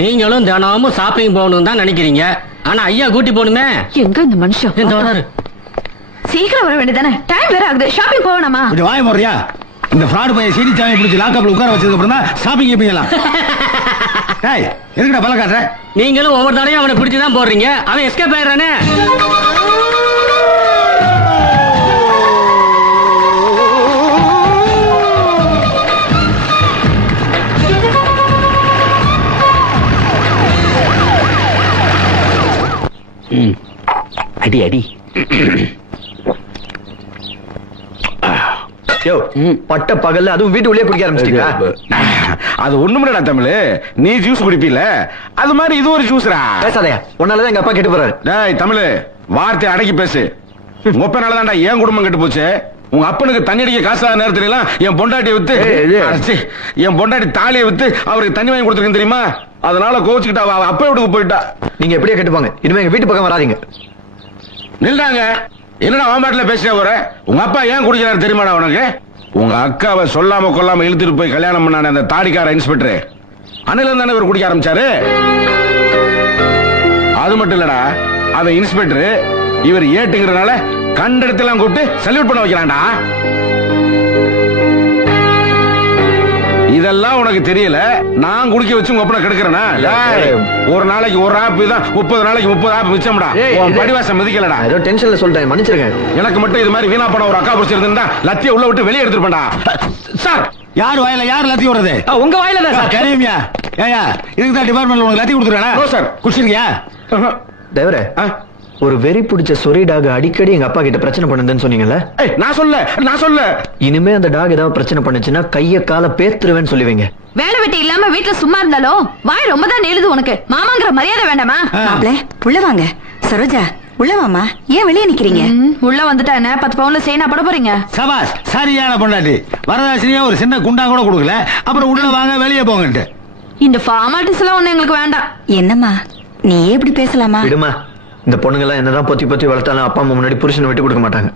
நீங்களும் தினமும் ஷாப்பிங் போகணும் தான் நினைக்கிறீங்க. ஆனா ஐயா கூட்டி போகணுமே. எங்க இந்த மனுஷன் சீக்கிரம் வர வேண்டியதானே? டைம் வேற ஆகுது. ஷாப்பிங் போகணுமா? கொஞ்சம் வாய போறியா? இந்த ஃப்ராட் பைய சீனி சாமி பிடிச்சி லாக்கப்ல உட்கார வச்சதுக்கு அப்புறம் தான் ஷாப்பிங் எப்பீங்களா? டேய் எதுக்குடா பல காட்டுற? நீங்களும் ஒவ்வொரு தடையும் அவனை பிடிச்சி தான் போடுறீங்க. அவன் எஸ்கேப் ஆயிடுறானே. அடி அடி. பட்ட பகல்ல அதுவும் வீட்டு உள்ளே குடிக்க ஆரம்பிச்சிட்டீங்களா? அது ஒண்ணுமில்லடா தமிழ், நீ ஜூஸ் குடிப்பீல அது மாதிரி இது ஒரு ஜூஸ்ரா. பேசாதயா, உன்னாலதான் எங்க அப்பா கெட்டு போறாரு. டேய் தமிழ், வார்த்தை அடக்கி பேசு. முப்பனாலதான்டா என் குடும்பம் கெட்டு போச்சு. உங்க அப்பனுக்கு தண்ணி அடிக்க காசாத நேரத்துல எல்லாம் என் பொண்டாட்டியை வித்து, என் பொண்டாட்டி தாலியை வித்து அவருக்கு தண்ணி வாங்கி கொடுத்துருக்கேன் தெரியுமா? அதனால கோச்சுக்கிட்டா அப்பா வீட்டுக்கு போயிட்டா. நீங்க எப்படியே கெட்டுப்பாங்க. இனிமே எங்க வீட்டு பக்கம் வராதீங்க. நில்றாங்க. என்னடா ஆமாட்டில பேசுற வர? உங்க அப்பா ஏன் குடிக்கிறாரு தெரியுமாடா உனக்கு? உங்க அக்காவை சொல்லாம கொல்லாம இழுத்துட்டு போய் கல்யாணம் பண்ணான அந்த தாடிக்கார இன்ஸ்பெக்டர் அன்னில தானே இவர் குடிக்க ஆரம்பிச்சாரு. அது மட்டும் இல்லடா, அவன் இன்ஸ்பெக்டர் இவர் ஏட்டுங்கிறனால கண்டெடுத்தெல்லாம் கூப்பிட்டு சல்யூட் பண்ண வைக்கிறான்டா. இதெல்லாம் உனக்கு தெரியல. நான் குடிக்க வச்சு உங்க அப்பனை கெடுக்கிறேனா? ஒரு நாளைக்கு ஒரு ஆப் தான் 30 நாளைக்கு 30 ஆப் மிச்சம்டா. படிவாசம் மதிக்கலடா. ஏதோ டென்ஷன்ல சொல்லிட்டேன், மன்னிச்சிருங்க. எனக்கு மட்டும் இது மாதிரி வீணா போன ஒரு அக்கா புடிச்சு இருந்தா லத்திய உள்ள விட்டு வெளியே எடுத்துருப்பேன்டா. சார் யார் வாயில யார் லத்தி வருது? உங்க வாயில தான் சார். கரீமியா ஏயா இதுக்கு தான் டிபார்ட்மெண்ட்ல உங்களுக்கு லத்தி கொடுத்துறானா? No sir. குடிச்சிருக்கியா? தேவரே, ஒரு வெறி பிடிச்ச சொரி டாக் அடிக்கடி எங்க அப்பா கிட்ட பிரச்சனை பண்ணுதுன்னு சொன்னீங்கல்ல? நான் சொல்ல இனிமே அந்த டாக் ஏதாவது பிரச்சனை பண்ணுச்சுன்னா கைய கால பேத்துருவேன்னு சொல்லுவீங்க. வேலை வெட்டி இல்லாம வீட்டுல சும்மா இருந்தாலும் வாய் ரொம்ப தான் நெழுது உனக்கு. மாமாங்கிற மரியாதை வேண்டாமா? உள்ள வாங்க. சரோஜா உள்ள வாமா. ஏன் வெளியே நிக்கிறீங்க? உள்ள வந்துட்டா என்ன 10 பவுன்ல செயினா போட போறீங்க? சபாஸ், சரியான பொண்டாட்டி. வரதாசினியா ஒரு சின்ன குண்டா கூட கொடுக்கல. அப்புறம் உள்ள வாங்க வெளியே போங்கட்டு. இந்த ஃபார்மாலிட்டிஸ் எல்லாம் ஒண்ணு எங்களுக்கு வேண்டாம். என்னம்மா நீ எப்படி பேசலாமா? விடுமா. இந்த பொண்ணுங்கெல்லாம் என்னதான் பொத்தி பொத்தி வளர்த்தாலும் அப்பா அம்மா முன்னாடி புருஷனை விட்டு கொடுக்க மாட்டாங்க.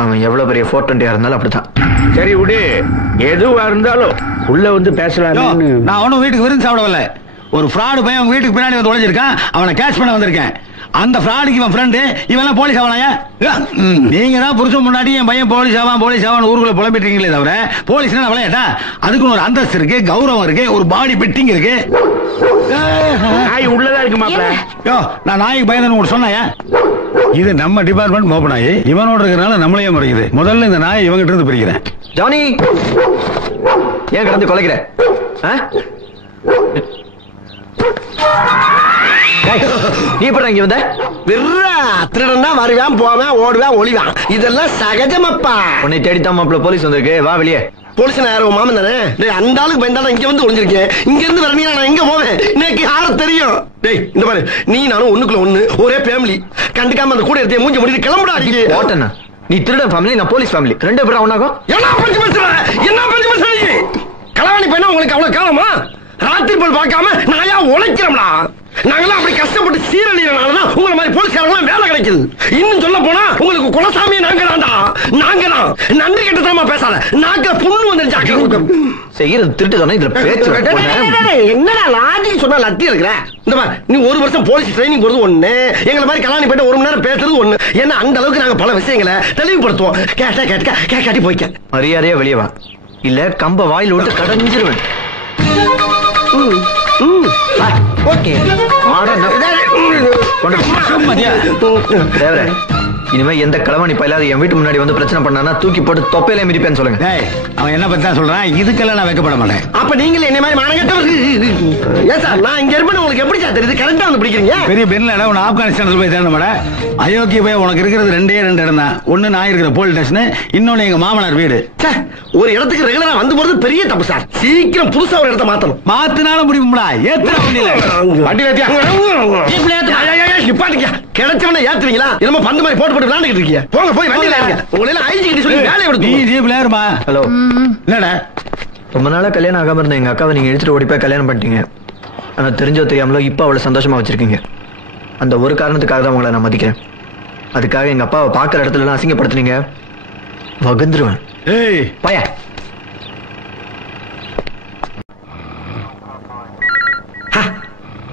அவன் எவ்வளவு பெரிய 420 இருந்தாலும் அப்படித்தான். சரி விடு, எதுவா இருந்தாலும் உள்ள வந்து பேசலாம். நான் அவனும் வீட்டுக்கு விருந்து சாப்பிடவில்ல. ஒரு ஃப்ராடு பையன் உங்க வீட்டுக்கு பின்னாடி வந்து ஒளிஞ்சிருக்கான். அவனை கேட்ச் பண்ண வந்திருக்கேன். அந்த ஃப்ராடுக்கு இவன் ஃப்ரெண்டு, இவன் போலீஸ் ஆவனாயா? நீங்க தான் புருஷன் முன்னாடி என் பையன் போலீஸ் ஆவான் ஊருக்குள்ள புலம்பிட்டீங்களே தவிர போலீஸ்னா விளையாட்டா? அதுக்குன்னு ஒரு அந்தஸ்து இருக்கு, கௌரவம் இருக்கு, ஒரு பாடி பெட்டிங் இருக்கு. நாய் உள்ளதா இருக்கு மாப்ள. யோ நான் நாய்க்கு பயந்து உங்களுக்கு சொன்னாயா? இது நம்ம டிபார்ட்மெண்ட் மோப்ப நாய். இவனோட இருக்கிறனால நம்மளையே முறைக்குது. முதல்ல இந்த நாயை இவங்கிட்ட இருந்து பிரிக்கிறேன். ஜானி ஏன் கிடந்து கொலைக்கிற? நீ எப்படி இங்க வந்த? திருடனா வருவான், போவான், ஓடுவான், ஒளிவான். இதெல்லாம் சகஜமப்பா. உன்னை தேடித்தான் மாப்பிள்ள போலீஸ் வந்திருக்கு. வா வெளியே. போலீஸ் யாரும் மாமன் தானே? அந்த ஆளுக்கு பயந்தாலும் இங்க வந்து ஒளிஞ்சிருக்கேன். இங்க இருந்து வரீங்க, நான் எங்க போவேன்? இன்னைக்கு யாரு தெரியும்? டேய் இந்த மாதிரி நீ நானும் ஒண்ணுக்குள்ள ஒண்ணு, ஒரே ஃபேமிலி. கண்டுக்காம அந்த கூட எடுத்து மூஞ்சி முடிட்டு கிளம்புடா. ஓட்டனா நீ திருடன் ஃபேமிலி, நான் போலீஸ் ஃபேமிலி. ரெண்டு பேரும் ஒன்னாகும். என்ன பஞ்சு பேசுற? கலவாணி பையனா உங்களுக்கு அவ்வளவு காலமா? ராத்திரி போல் பார்க்காம நாயா உழைக்கிறோம்னா? நாங்களாம் அப்படி கஷ்டப்பட்டு சீரழியறனாலதான் உங்களை மாதிரி போலீஸ்காரங்க வேலை கிடைக்குது. இன்னும் சொல்ல போனா உங்களுக்கு குலசாமியை நாங்க தான். நன்றி கெட்டதனமா பேசாத. நாங்க புண்ணு வந்துருச்சாக்க செய்யறது திருட்டு தானே. இதுல பேச்சு என்னடா லாஜிக் சொன்னா லத்தி இருக்கிற? இந்த மாதிரி நீ ஒரு வருஷம் போலீஸ் ட்ரைனிங் போறது ஒண்ணு, எங்களை மாதிரி கல்யாணம் போயிட்டு 1 மணி நேரம் பேசுறது ஒண்ணு. ஏன்னா அந்த அளவுக்கு நாங்க பல விஷயங்களை தெளிவுபடுத்துவோம். கேட்டி போய்க்க. மரியாதையா வெளியே வா, இல்ல கம்ப வாயில் விட்டு கடைஞ்சிருவேன். இனிமே எந்த களவாணி பயிலாத என் வீட்டு முன்னாடி வந்து பிரச்சனை பண்ணா தூக்கி போட்டு தொப்பையில மிதிப்பேன்னு சொல்லுங்க. அவன் என்ன பத்தி தான் சொல்றான். இதுக்கெல்லாம் நான் வைக்கப்பட மாட்டேன். அப்ப நீங்களே என்ன மாதிரி மானங்கட்டவர். நான் இங்க இருப்பேன் உங்களுக்கு எப்படி தெரியுது? கரெக்டா வந்து பிடிக்கிறீங்க. பெரிய பெண்ல இடம் ஆப்கானிஸ்தான் போய் தேர்ந்த மாட. அயோக்கிய போய் உனக்கு இருக்கிறது 2 இடம் தான். ஒண்ணு நான் இருக்கிற போலீஸ் ஸ்டேஷன், இன்னொன்னு எங்க மாமனார் வீடு. ஒரு இடத்துக்கு ரெகுலரா வந்து போறது பெரிய தப்பு சார். சீக்கிரம் புதுசா ஒரு இடத்தை மாத்தணும். மாத்தினாலும் முடியும்டா. ஏத்துற கிடைச்சவன ஏத்துவீங்களா? என்னமோ பந்து மாதிரி போட்டு போட்டு விளையாண்டுட்டு இருக்கீங்க. போங்க போய் வண்டியில இருங்க. உங்களை எல்லாம் ஐஜிக்கிட்டு சொல்லி வேலையை விடுங்க. நீ ஜீப்ல ஏறுமா. ஹலோ என்னடா ரொம்ப நாளா கல்யாணம் ஆகாம இருந்த எங்க அக்காவை நீங்க எடுத்துட்டு ஓடி போய் கல்யாணம் பண்ணிட்டீங்க. ஆனா தெரிஞ்சோ தெரியாமலோ இப்ப அவளை சந்தோஷமா வச்சிருக்கீங்க. அந்த ஒரு காரணத்துக்காக தான் உங்களை நான் மதிக்கிறேன். அதுக்காக எங்க அப்பாவை பாக்குற இடத்துல எல்லாம் அசிங்கப்படுத்துனீங்க, வகுந்துருவேன். ஏய் பய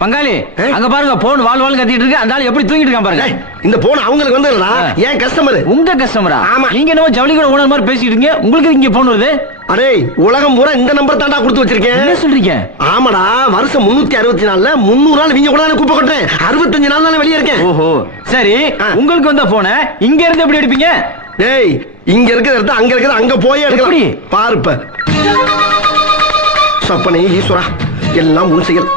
பங்காளி அங்க பாருங்க போன் வாழ் வாழ் கத்திட்டு இருக்கு. அந்த ஆள் எப்படி தூங்கிட்டு இருக்கான் பாருங்க. இந்த போன் அவங்களுக்கு வந்ததுடா. ஏன் கஸ்டமர்? உங்க கஸ்டமரா? ஆமா. நீங்க என்னமோ ஜவுளி கடை ஓனர் மாதிரி பேசிட்டு இருக்கீங்க. உங்களுக்கு இங்க போன் வருது? அடே உலகம் பூரா இந்த நம்பர் தாண்டா கொடுத்து வச்சிருக்கேன். என்ன சொல்றீங்க? ஆமாடா, வருஷம் 364 300 நாள் நீங்க கூட குப்பை கொட்டுறேன். 65 நாள் தான் வெளியே இருக்கேன். ஓஹோ சரி, உங்களுக்கு வந்த போன இங்க இருந்து எப்படி எடுப்பீங்க? டேய், இங்க இருக்கிறத அங்க இருக்கிறத அங்க போய் எடுக்கலாம். பாருப்ப சப்பனே ஈஸ்வரா, எல்லாம் உன் செயல்.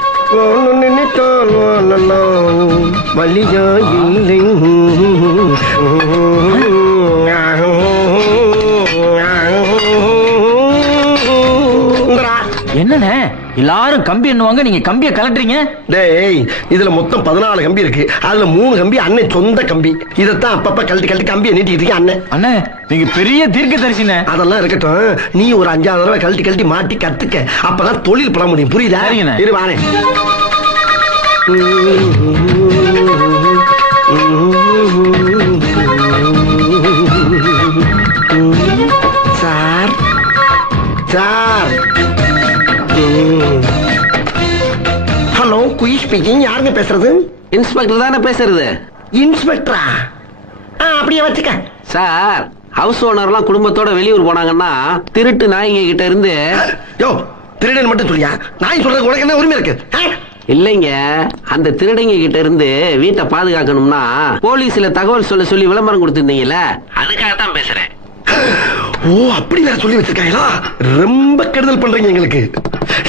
வலியா இல்லை என்னண்ணே எல்லாரும் கம்பி எண்ணுவாங்க, நீங்க கம்பியை கலட்டுறீங்க? டேய், இதுல மொத்தம் 14 கம்பி இருக்கு. அதுல 3 கம்பி அண்ணன் சொந்த கம்பி. இதத்தான் அப்பப்ப கழட்டி கழட்டி கம்பியை நீட்டிட்டு இருக்கேன் அண்ணன். அண்ணே நீங்க பெரிய தீர்க்க தரிசினே. அதெல்லாம் இருக்கட்டும், நீ ஒரு 5 தடவை கழட்டி கழட்டி மாட்டி கத்துக்க. அப்பதான் தொழில் பண்ண முடியும். புரியுதா? இரு வாரேன். Sir sir, hello, quiz speaking. யாருங்க பேசுறது? இன்ஸ்பெக்டர் தானே பேசுறது. இன்ஸ்பெக்டரா? அப்படியே வச்சுக்க. சார், ஹவுஸ் ஓனர்லாம் குடும்பத்தோட வெளியூர் போனாங்கன்னா திருட்டு நாய்ங்க கிட்ட இருந்து. யோ, திருடன் மட்டும் சொல்லியா? நாய் சொல்றது உனக்கு என்ன உரிமை இருக்கு? இல்லைங்க, அந்த திருடங்க கிட்ட இருந்து வீட்டை பாதுகாக்கணும்னா போலீஸ்ல தகவல் சொல்ல சொல்லி விளம்பரம் கொடுத்திருந்தீங்கல்ல, அதுக்காக தான் பேசுறேன். ஓ, அப்படி வேற சொல்லி வச்சிருக்காங்களா? ரொம்ப கெடுதல் பண்றீங்க எங்களுக்கு.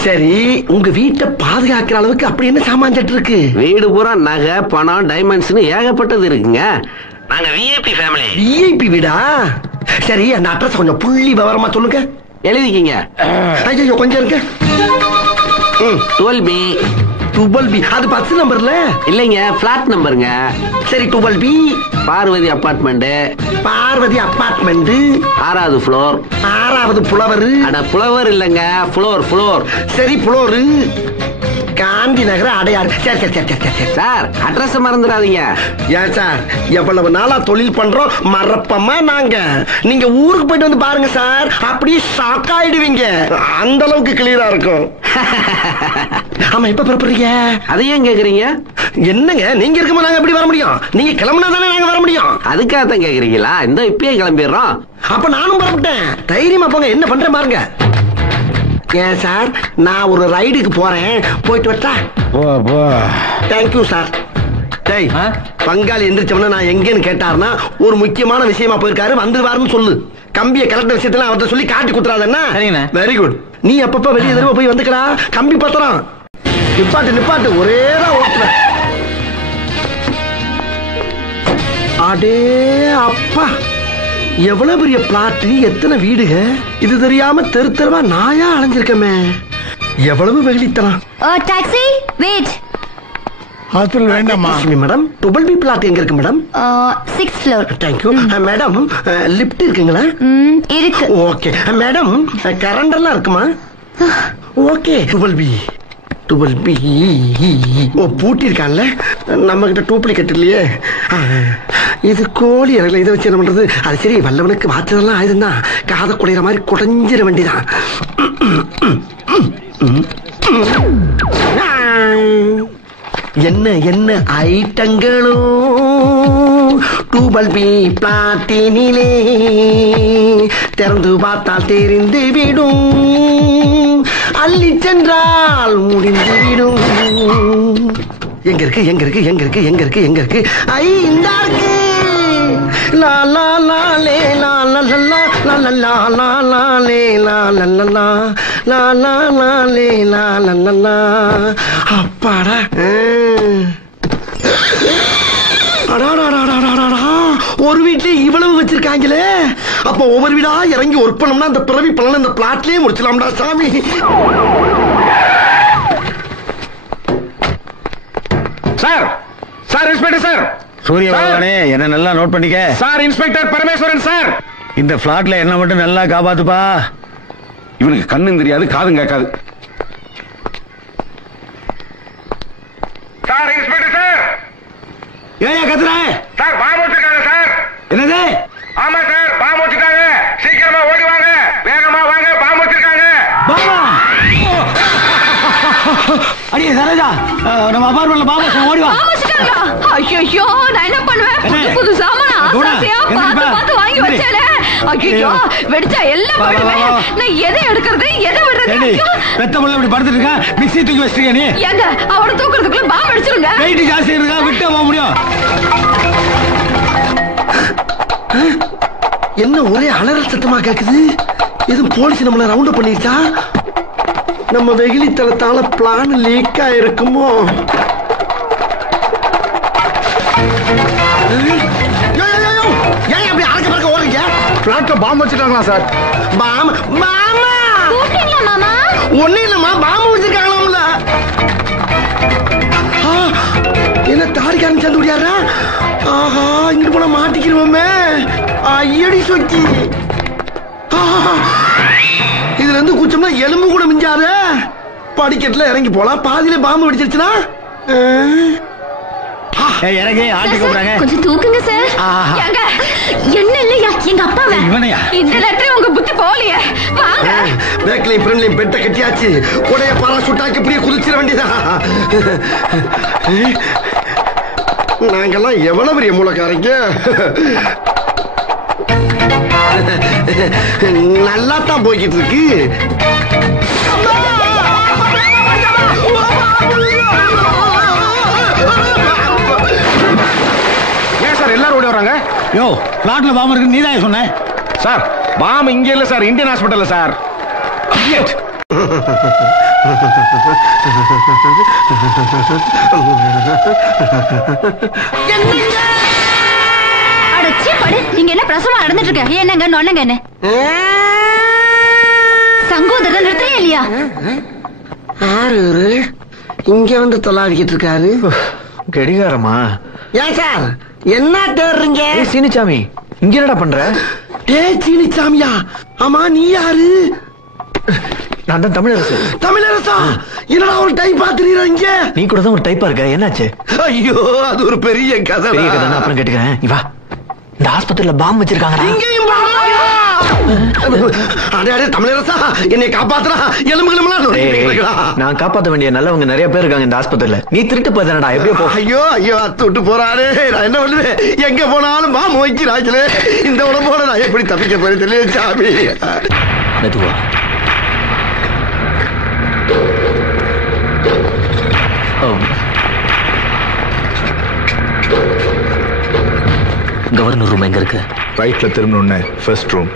சரி, உங்க வீட்டை பாதுகாக்கிற அளவுக்கு அப்படி என்ன சாமான் சட்டு இருக்கு? வீடு பூரா நகை, பணம், டைமண்ட்ஸ்னு ஏகப்பட்டது இருக்குங்க. நாங்க விஐபி ஃபேமிலி. விஐபி வீடா? சரி, அந்த அட்ரஸ் கொஞ்சம் புள்ளி விவரமா சொல்லுங்க. எழுதிக்கிங்க. ஐயோ, கொஞ்சம் இருக்கு. 12B. 12B அது 10 நம்பர்ல இல்லைங்க, பிளாட் நம்பருங்க. சரி, 12B Parvathi apartment. Parvathi apartment 6வது ஃப்ளோர். 6வது புலவர். அட புலவர் இல்லங்க, ஃப்ளோர் ஃப்ளோர். சரி, புலோரு, காந்தி நகர அடையாறு. சரி சரி சரி சரி சரி சார், அட்ரஸ் மறந்துடாதீங்க. ஏன் சார், எவ்வளவு நாளா தொழில் பண்றோம், மறப்பமா நாங்க? நீங்க ஊருக்கு போயிட்டு வந்து பாருங்க சார், அப்படியே ஷாக் ஆயிடுவீங்க. அந்த அளவுக்கு கிளியரா இருக்கும். ஆமா, எப்ப புறப்படுறீங்க? அதையும் கேக்குறீங்க? என்னங்க, நீங்க இருக்கும்போது நாங்க எப்படி வர முடியும்? நீங்க கிளம்புனா தானே நாங்க வர முடியும். அதுக்காகத்தான் கேக்குறீங்களா? இந்த இப்பயே கிளம்பிடுறோம். அப்ப நானும் புறப்பட்டேன். தைரியமா போங்க, என்ன பண்ற பாருங்க. ஏன் சார், நான் ஒரு ரைடுக்கு போறேன், போயிட்டு வரட்டா? Thank you sir. டேய், பங்காளி எந்திரிச்சவன நான் எங்கன்னு கேட்டாருன்னா ஒரு முக்கியமான விஷயமா போயிருக்காரு, வந்துருவாருன்னு சொல்லு. கம்பியை கலெக்டர் விஷயத்துல அவர்கிட்ட சொல்லி காட்டி குத்துறாதன்னா. Very good. நீ அப்பப்ப வெளியே தடவை போய் வந்துக்கடா. கம்பி பத்திரம் நிப்பாட்டு நிப்பாட்டு, ஒரேதான் ஓட்டுற. அடே அப்பா, எவ்வளவு பெரிய பிளாட், எத்தனை வீடுக. இது தெரியாம தெரு தெருவா நாயா அலைஞ்சிருக்கமே. எவ்வளவு வெகுளித்தனம். Taxi wait. ஹாஸ்பிடல் வேண்டாமா மேடம்? 12B பிளாட் எங்க இருக்கு madam? 6th floor. Thank you madam. Lift இருக்குங்களா? இருக்கு. ஓகே மேடம், கரண்ட் எல்லாம் இருக்குமா? ஓகே. 12B ஓ, பூட்டி இருக்கான்ல. நம்ம கிட்ட டூப்ளிகேட் இல்லையே. இது கோழி இறங்கல, இதை வச்சு என்ன பண்றது? அது சரி, வல்லவனுக்கு வாச்சதெல்லாம் ஆயுதம்தான். காதை குடையிற மாதிரி குடைஞ்சிட வேண்டியதான். என்ன என்ன ஐட்டங்களோ 12B பிளாட்டினிலே திறந்து பார்த்தால் தெரிந்து விடும், அள்ளி சென்றால் முடிந்துவிடும். எங்க இருக்கு எங்க இருக்கு எங்க இருக்கு எங்க இருக்கு எங்க இருக்கு? ஐ, இந்த இருக்கு. லா லா லா லே லா லா லா லா லா லா லா லா லே லா லா லா லா லா லா லா லே லா லா லா லா. அப்பாடா. ஒரு வீட்டுல இவ்வளவு வச்சிருக்காங்களே. அப்ப ஒவ்வொரு வீடா இறங்கி ஒர்க் பண்ணோம்னா அந்த பிறவி பலன் இந்த பிளாட்லயே முடிச்சலாம்டா சாமி. Sir, sir, inspector sir. சூரிய பகவானே, என்ன நல்லா நோட் பண்ணிக்க. Sir, inspector Parameswaran sir. இந்த பிளாட்ல என்ன மட்டும் நல்லா காப்பாத்துப்பா. இவனுக்கு கண்ணும் தெரியாது, காதும் கேட்காது. Sir, inspector sir. ஏயா கத்துற? சார், பாம்பு வச்சிருக்காங்க சார். என்னது? ஆமா சார், பாம்பு வச்சிருக்காங்க. சீக்கிரமா ஓடி வாங்க, வேகமா வாங்க, பாம்பு வச்சிருக்காங்க. பாம்பா? அடியே சரோஜா, நம்ம அபார்ட்மெண்ட்ல பாபா ஓடி வா. ஐயோ நான் என்ன பண்ணுவேன்? புது புது சாமான் ஆசையா பார்த்து வாங்கி வச்சேனே. ஐயோ வெடிச்சா எல்லாம் போயிடுவேன். நான் எதை எடுக்கிறது எதை விடுறது? பெத்த புள்ள இப்படி படுத்துட்டு இருக்கா, மிக்ஸி தூக்கி வச்சிருக்க நீ. ஏங்க அவட தூக்குறதுக்குள்ள பாம்பு அடிச்சிருங்க. வெயிட் ஜாஸ்தி இருக்கா, விட்டு போக முடியும். என்ன ஒரே அலறல் சத்தமா கேக்குது? எதுவும் போலீஸ் நம்மள ரவுண்ட் அப் பண்ணிருச்சா? நம்ம வெகுளி தளத்தால பிளான் லீக் ஆயிருக்குமோ? ஏன் அப்படி அறக்க பறக்க ஓடுறீங்க? பிளாட்ல பாம்பு வச்சிருக்காங்களா சார்? பாம் மாமா கூப்பிட்டீங்களா மாமா? ஒண்ணு இல்லம்மா, பாம்பு வச்சிருக்காங்களாம்ல. என்ன தாடிக்காரன் சேர்ந்து விடியாரா? ஆஹா, இங்கிட்டு போனா மாட்டிக்கிறோமே. ஐயடி சொக்கி, இதுல இருந்து குச்சம்னா எலும்பு கூட மிஞ்சாத. படிக்கட்டுல இறங்கி போலாம், பாதியில பாம்பு வெடிச்சிருச்சுன்னா இறங்கி ஆட்டி கூப்பிடுறாங்க. கொஞ்சம் தூக்குங்க சார். ஏங்க என்ன இல்லையா எங்க அப்பாவை இவனையா? இந்த நேரத்துல உங்க புத்தி போகலையே. வாங்க. பேக்லயும் ஃப்ரண்ட்லயும் பெட்ட கட்டியாச்சு. உடைய பாராசூட்டாக்கி இப்படியே குதிச்சிட வேண்டியதா. நாங்கெல்லாம் எவ்வளவு பெரிய மூலக்காரங்க. நல்லா தான் போய்கிட்டு இருக்கு. ஏன் சார் எல்லாரும் ஓடி வராங்க? யோ, பிளாட்ல பாம்பு இருக்கு, நீதான் சொன்ன. சார் பாம் இங்க இல்ல சார், இந்தியன் ஹாஸ்பிட்டல்ல சார். அடச்சி படு. நீங்க என்ன பிரசவம் நடந்துட்டு இருக்க? என்னங்க நொன்னங்க என்ன சங்கோதரன் நிறுத்தவே இல்லையா? ஆறு இங்க வந்து தொல்லாடிக்கிட்டு இருக்காரு. கடிகாரமா? ஏன் சார் என்ன தேடுறீங்க? சீனிச்சாமி, இங்க என்னடா பண்ற? சீனிச்சாமியா? ஆமா, நீ யாரு? நான் தான் தமிழரசு. தமிழரசா? என்னடா ஒரு டைப் பாத்துறீங்க? நீ கூட தான் ஒரு டைப்பா இருக்க, என்னாச்சு? ஐயோ, அது ஒரு பெரிய கதை. பெரிய கதை அப்புறம் கேட்டுக்கிறேன். நீ வா. இந்த ஆஸ்பத்திரியில பாம்பு வச்சிருக்காங்க. இங்கேயும் அடே தமிழரசா, என்னை காப்பாத்துறா. எலும்புகளும் நான் காப்பாற்ற வேண்டிய நல்லவங்க நிறைய பேர் இருக்காங்க இந்த ஆஸ்பத்திரியில. நீ திருட்டு போதனடா, எப்படியோ போ. ஐயோ ஐயோ, அத்து விட்டு போறாரு. நான் என்ன பண்ணுவேன்? எங்க போனாலும் பாம்பு வைக்கிறாங்களே. இந்த உடம்போட நான் எப்படி தப்பிக்க போறேன் தெரியல சாமி. மெதுவா. கவர்னர் ரூம் எங்க இருக்கு? ரைட்ல திரும்பணும்னு ஃபர்ஸ்ட் ரூம்.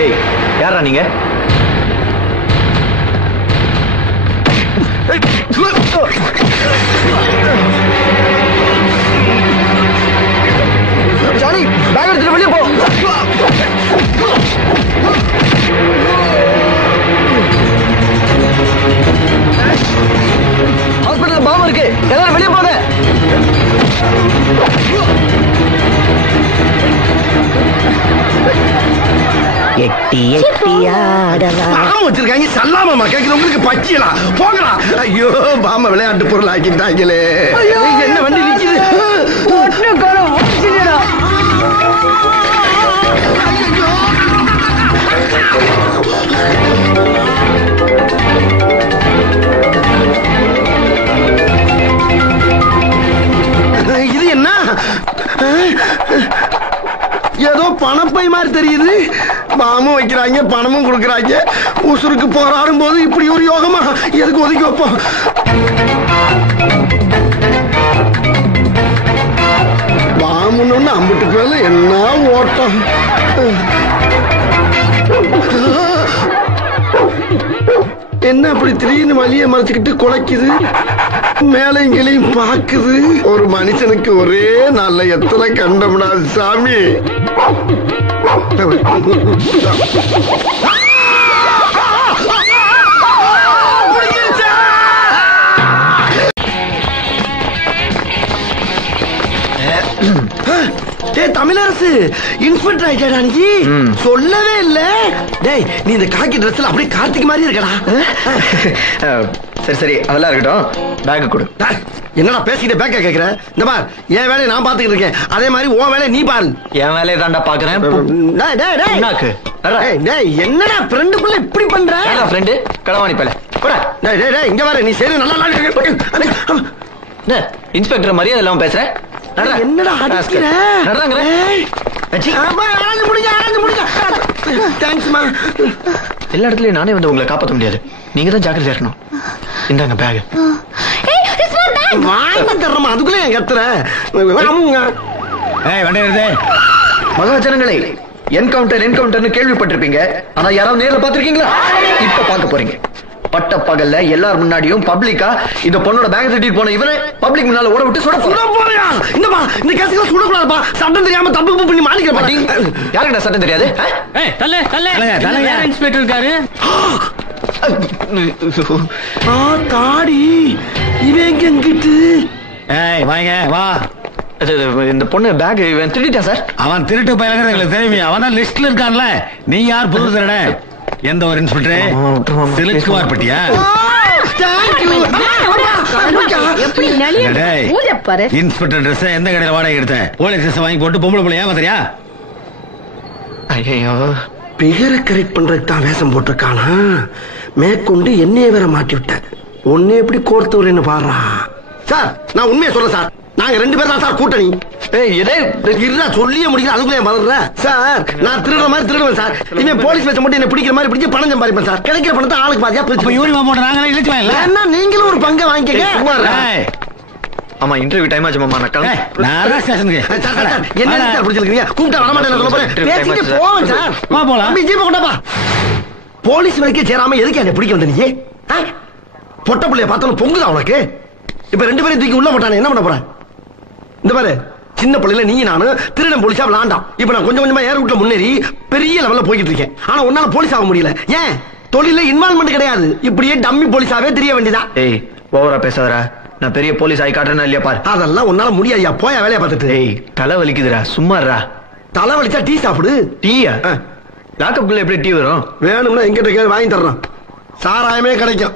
ஏய், யாரா நீங்க? ஜானி, பேக் எடுத்துட்டு வெளியே போ. ஹாஸ்பிட்டல்ல பாம்பு இருக்கு, எல்லாரும் வெளியே போங்க. எட்டி எட்டியாடலாம். பாம்பு வச்சிருக்காங்க, சல்லாமமா கேக்குது உங்களுக்கு பச்சியலா? போங்களா. ஐயோ, பாம்பை விளையாட்டு பொருள் ஆக்கிட்டாங்களே. என்ன வண்டி நிக்குது? இது என்ன? ஏதோ பணப்பை மாதிரி தெரியுது. பாமும் வைக்கிறாங்க, பணமும் கொடுக்கறாங்க. உசுருக்கு போராடும் போது இப்படி ஒரு யோகமா? எதுக்கு ஒதுக்கி வைப்போம்? பாமுன்னு அம்பிட்டு பேர்ல என்ன ஓட்டம். என்ன அப்படி திடீர்னு வலிய மறைச்சுக்கிட்டு குலைக்குது? மேல இங்கேயும் பாக்குது. ஒரு மனுஷனுக்கு ஒரே நாள்ல எத்தனை கண்டம்னா சாமி. தமிழரசு, இன்ஸ்பெக்டர் ஆயிட்டா நீ சொல்லவே இல்ல. டேய் நீ இந்த காக்கி ட்ரெஸ்ல அப்படியே கார்த்திக் மாதிரி இருக்கடா. சரி சரி அதெல்லாம் இருக்கட்டும், பேக் கொடு. என்னடா பேசிக்கிட்டு பேக்க கேக்குற? இந்த பார் என் வேலையை நான் பாத்துக்கிட்டு இருக்கேன், அதே மாதிரி உன் வேலையை நீ பாரு. என் வேலையை தான்டா பாக்குறேன். என்னடா ஃப்ரெண்டுக்குள்ள இப்படி பண்ற? ஃப்ரெண்டு களவாணி பல இங்க வர நீ சரி நல்லா இன்ஸ்பெக்டர் மரியாதை இல்லாம பேசுற. என்னடா அடிக்கிற? எல்லா இடத்துலயும் நானே வந்து உங்களை காப்பாற்ற முடியாது, நீங்க தான் ஜாக்கிரதை இருக்கணும். இந்தாங்க பேக். வாங்கி தர்றமா அதுக்குள்ள என் கத்துற. மகாஜனங்களே, என்கவுண்டர்னு கேள்விப்பட்டிருப்பீங்க, ஆனா யாராவது நேர்ல பாத்திருக்கீங்களா? இப்ப பார்க்க போறீங்க. பட்ட பகல்ல எல்லாரும் முன்னாடியும் பப்ளிக்கா இந்த பொண்ணோட பேக் தட்டிட்டு போன இவனை பப்ளிக் முன்னால ஓட விட்டு சுட போறியா? இந்த கேஸ்ல சுடக்கூடாதுப்பா, சட்டம் தெரியாம தப்பு பண்ணி மாட்டிக்க மாட்டீங்க. யாருக்குடா சட்டம் தெரியாது? இன்ஸ்பெக்டர் இருக்காரு. தாடி இவன் எங்கிட்டு? வாங்க வா. இந்த பொண்ணு பேக் இவன் திருடிட்டான் சார். அவன் திருட்டு பயிலங்கிறது எங்களுக்கு தெரியுமே, அவன் தான் லிஸ்ட்ல இருக்கான்ல. நீ யார் புது திருட? எந்த ஒரு இன்ஸ்பெக்டர்? சிலுக்குமார் பட்டியா? இன்ஸ்பெக்டர் ட்ரெஸ் எந்த கடையில வாடகை எடுத்த? போலீஸ் ட்ரெஸ் வாங்கி போட்டு பொம்பளை பிள்ளை ஏமாத்துறியா? ஐயோ, பிகரை கரெக்ட் பண்றதுக்கு தான் வேஷம் போட்டிருக்கானா? மேற்கொண்டு என்னைய வேற மாட்டி விட்ட. ஒன்னே எப்படி கோர்த்து வரேன்னு பாடுறா. சார் நான் உண்மையை சொல்றேன் சார், நாங்க 2 பேர் தான் சார் கூட்டணி. சொல்லியே முடியல, அதுக்குள்ளே மறந்துற சார். நான் திருடுற மாதிரி திருடுவேன் சார். இனிமே போலீஸ் வேஷம் போட்டு என்ன பிடிக்கிற மாதிரி பிடிச்சி பணம் சம்பாதிப்பேன் சார். கிடைக்கிற பணத்தை ஆளுக்கு பாதியா பிரிச்சு யூனிஃபார்ம் போட்டு நாங்களே இழுச்சுவாங்க. என்ன நீங்களும் ஒரு பங்கை வாங்கிக்கங்க. ஆமா இன்டர்வியூ டைம் ஆச்சு மாமா. நான் ஸ்டேஷனுக்கு என்ன சார் பிடிச்சிருக்கீங்க? கூப்பிட்டா வர மாட்டேன் சொல்ல போறேன். பேசிட்டு போவேன் சார். போலாம் ஜீப்ப கொண்டாப்பா. போலீஸ் வரைக்கும் சேராம எதுக்கு என்ன பிடிக்க வந்த நீ? பொட்ட பிள்ளைய பார்த்தாலும் பொங்குதா உனக்கு? இப்ப 2 பேரும் தூக்கி உள்ள போட்டானே, என்ன பண்ண போற? இந்த பாரு, சின்ன பிள்ளைல நீங்க நானும் திருடன் போலீஸா விளாண்டாம். இப்ப நான் கொஞ்சம் கொஞ்சமா ஏர் ரூட்ல முன்னேறி பெரிய லெவல்ல போய்கிட்டு இருக்கேன். ஆனா உன்னால போலீஸ் ஆக முடியல. ஏன்? தொழில இன்வால்வ்மெண்ட் கிடையாது. இப்படியே டம்மி போலீஸாவே தெரிய வேண்டியதான். ஏய் ஓவரா பேசாதடா, நான் பெரிய போலீஸ் ஆகி காட்டுறேன்னா இல்லையா பாரு. அதெல்லாம் உன்னால முடியாதியா, போயா வேலையை பார்த்துட்டு. ஏய் தலை வலிக்குதுடா, சும்மாறா. தலை வலிச்சா டீ சாப்பிடு. டீயா? லாக்கப்புக்குள்ள எப்படி டீ வரும்? வேணும்னா எங்கிட்ட கேள்வி வாங்கி தர்றோம். சாராயமே கிடைக்கும்.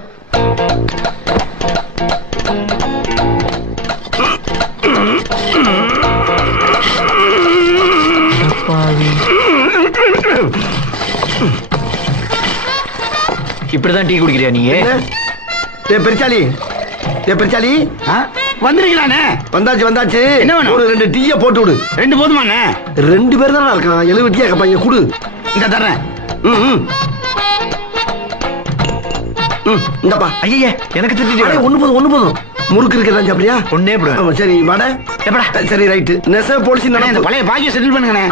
இப்படிதான் டீ குடிக்கிறியா நீ? பெருச்சாலி வந்துருக்கீங்களானே? வந்தாச்சு. என்ன வேணும்? ஒரு 2 டீய போட்டு விடு. 2 போதுமாண்ணே? 2 பேர் தானே இருக்கான். 70 டீயா கப்பாங்க, குடு. இந்த தர்றேன். இந்தப்பா. ஐயா எனக்கு தெரிஞ்சு ஒண்ணு போதும். முறுக்கு இருக்கிறதா சாப்பிடுறியா? ஒன்னே சரி வட எப்படா? சரி ரைட்டு. நெச போலீஸ் பழைய பாக்கிய செட்டில் பண்ணுங்க.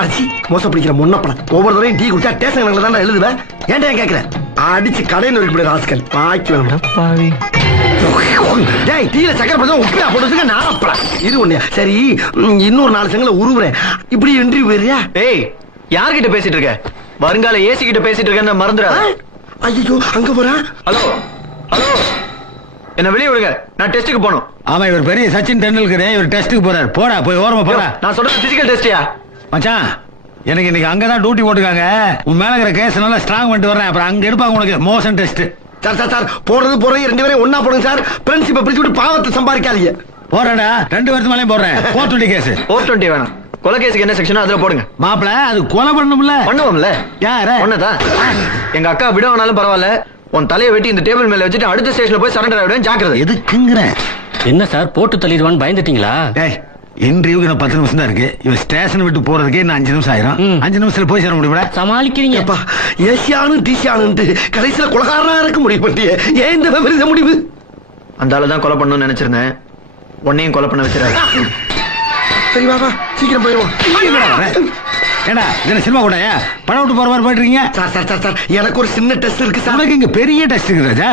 மோசம் பிடிக்கிற முன்னப்படம். ஒவ்வொரு தடவையும் டீ குடிச்சா டேஷன் தான் எழுதுவேன். ஏன்டா கேட்கிற? அடிச்சு கடையில் நொறுக்கி ராஸ்கல். பாக்கி வேணும் பாவி. டேய் டீல சக்கரை பழம் உப்புடா போட்டுங்க. நாளப்படா இது ஒண்ணு. சரி இன்னொரு 4 செங்கல உருவுறேன். இப்படி இன்டர்வியூ வேறியா? ஏய் யார்கிட்ட பேசிட்டு இருக்க? வருங்கால ஏசி கிட்ட பேசிட்டு இருக்கேன்னு மறந்துடா. ஐயோ அங்க போறா. ஹலோ என்ன வெளியே விடுங்க, நான் டெஸ்டுக்கு போகணும். ஆமா இவர் பெரிய சச்சின் டெண்டுல்கர், இவர் டெஸ்டுக்கு போறாரு. போடா போய் ஓரமா போடா. நான் சொல்றது பிசிக்கல் டெஸ்டியா மச்சான்? எனக்கு இன்னைக்கு அங்கதான் டியூட்டி போட்டுக்காங்க. உன் மேல இருக்கிற கேஸ் நல்லா ஸ்ட்ராங் பண்ணிட்டு வரேன். அப்புறம் அங்க எடுப்பாங்க உனக்கு மோஷன் டெஸ்ட். சார் போறது 2 பேரும் ஒன்னா போடுங்க சார். ஃப்ரெண்ட்ஷிப்பை பிரிச்சு விட்டு பாவத்தை சம்பாதிக்காதீங்க. போறடா 2 வருஷம் மேலே போடுறேன். 420 கேஸ். 420 வேணாம். கொலை கேஸுக்கு என்ன செக்ஷன் அதுல போடுங்க. மாப்பிள அது கொலை பண்ணும்ல. பண்ணுவோம்ல. யார? ஒன்னதான். எங்க அக்கா விடவானாலும் பரவாயில்ல, உன் தலையை வெட்டி இந்த டேபிள் மேல வச்சுட்டு அடுத்த ஸ்டேஷன்ல போய் சரண்டர் ஆயிடுவேன். ஜாக்கிரதை. எதுக்குங்கற? என்ன சார் போட்டு தள்ளிடுவான்னு பயந்துட்டீங்களா? டேய் இன்டர்வியூக்கு இன்னும் 10 நிமிஷம் தான் இருக்கு. இவன் ஸ்டேஷன் விட்டு போறதுக்கே இன்னும் 5 நிமிஷம் ஆயிரும். 5 நிமிஷத்துல போய் சேர முடியுமா? சமாளிக்கிறீங்கப்பா. ஏசியானு டிசியானு கடைசியில கொலைகாரனா இருக்க முடிவு பண்ணியே. ஏன் இந்த விபரீத முடிவு? அந்த ஆளு தான் கொலை பண்ணணும்னு நினைச்சிருந்தேன். உன்னையும் கொலை பண்ண வச்சிடாரு. சரி வாப்பா சீக்கிரம் போயிடுவோம். ஏடா என்ன சினிமா கூடயா படம் விட்டு போற மாதிரி போயிட்டு இருக்கீங்க? சார் எனக்கு ஒரு சின்ன டெஸ்ட் இருக்கு சார். உனக்கு இங்க பெரிய டெஸ்ட் இருக்கு ராஜா.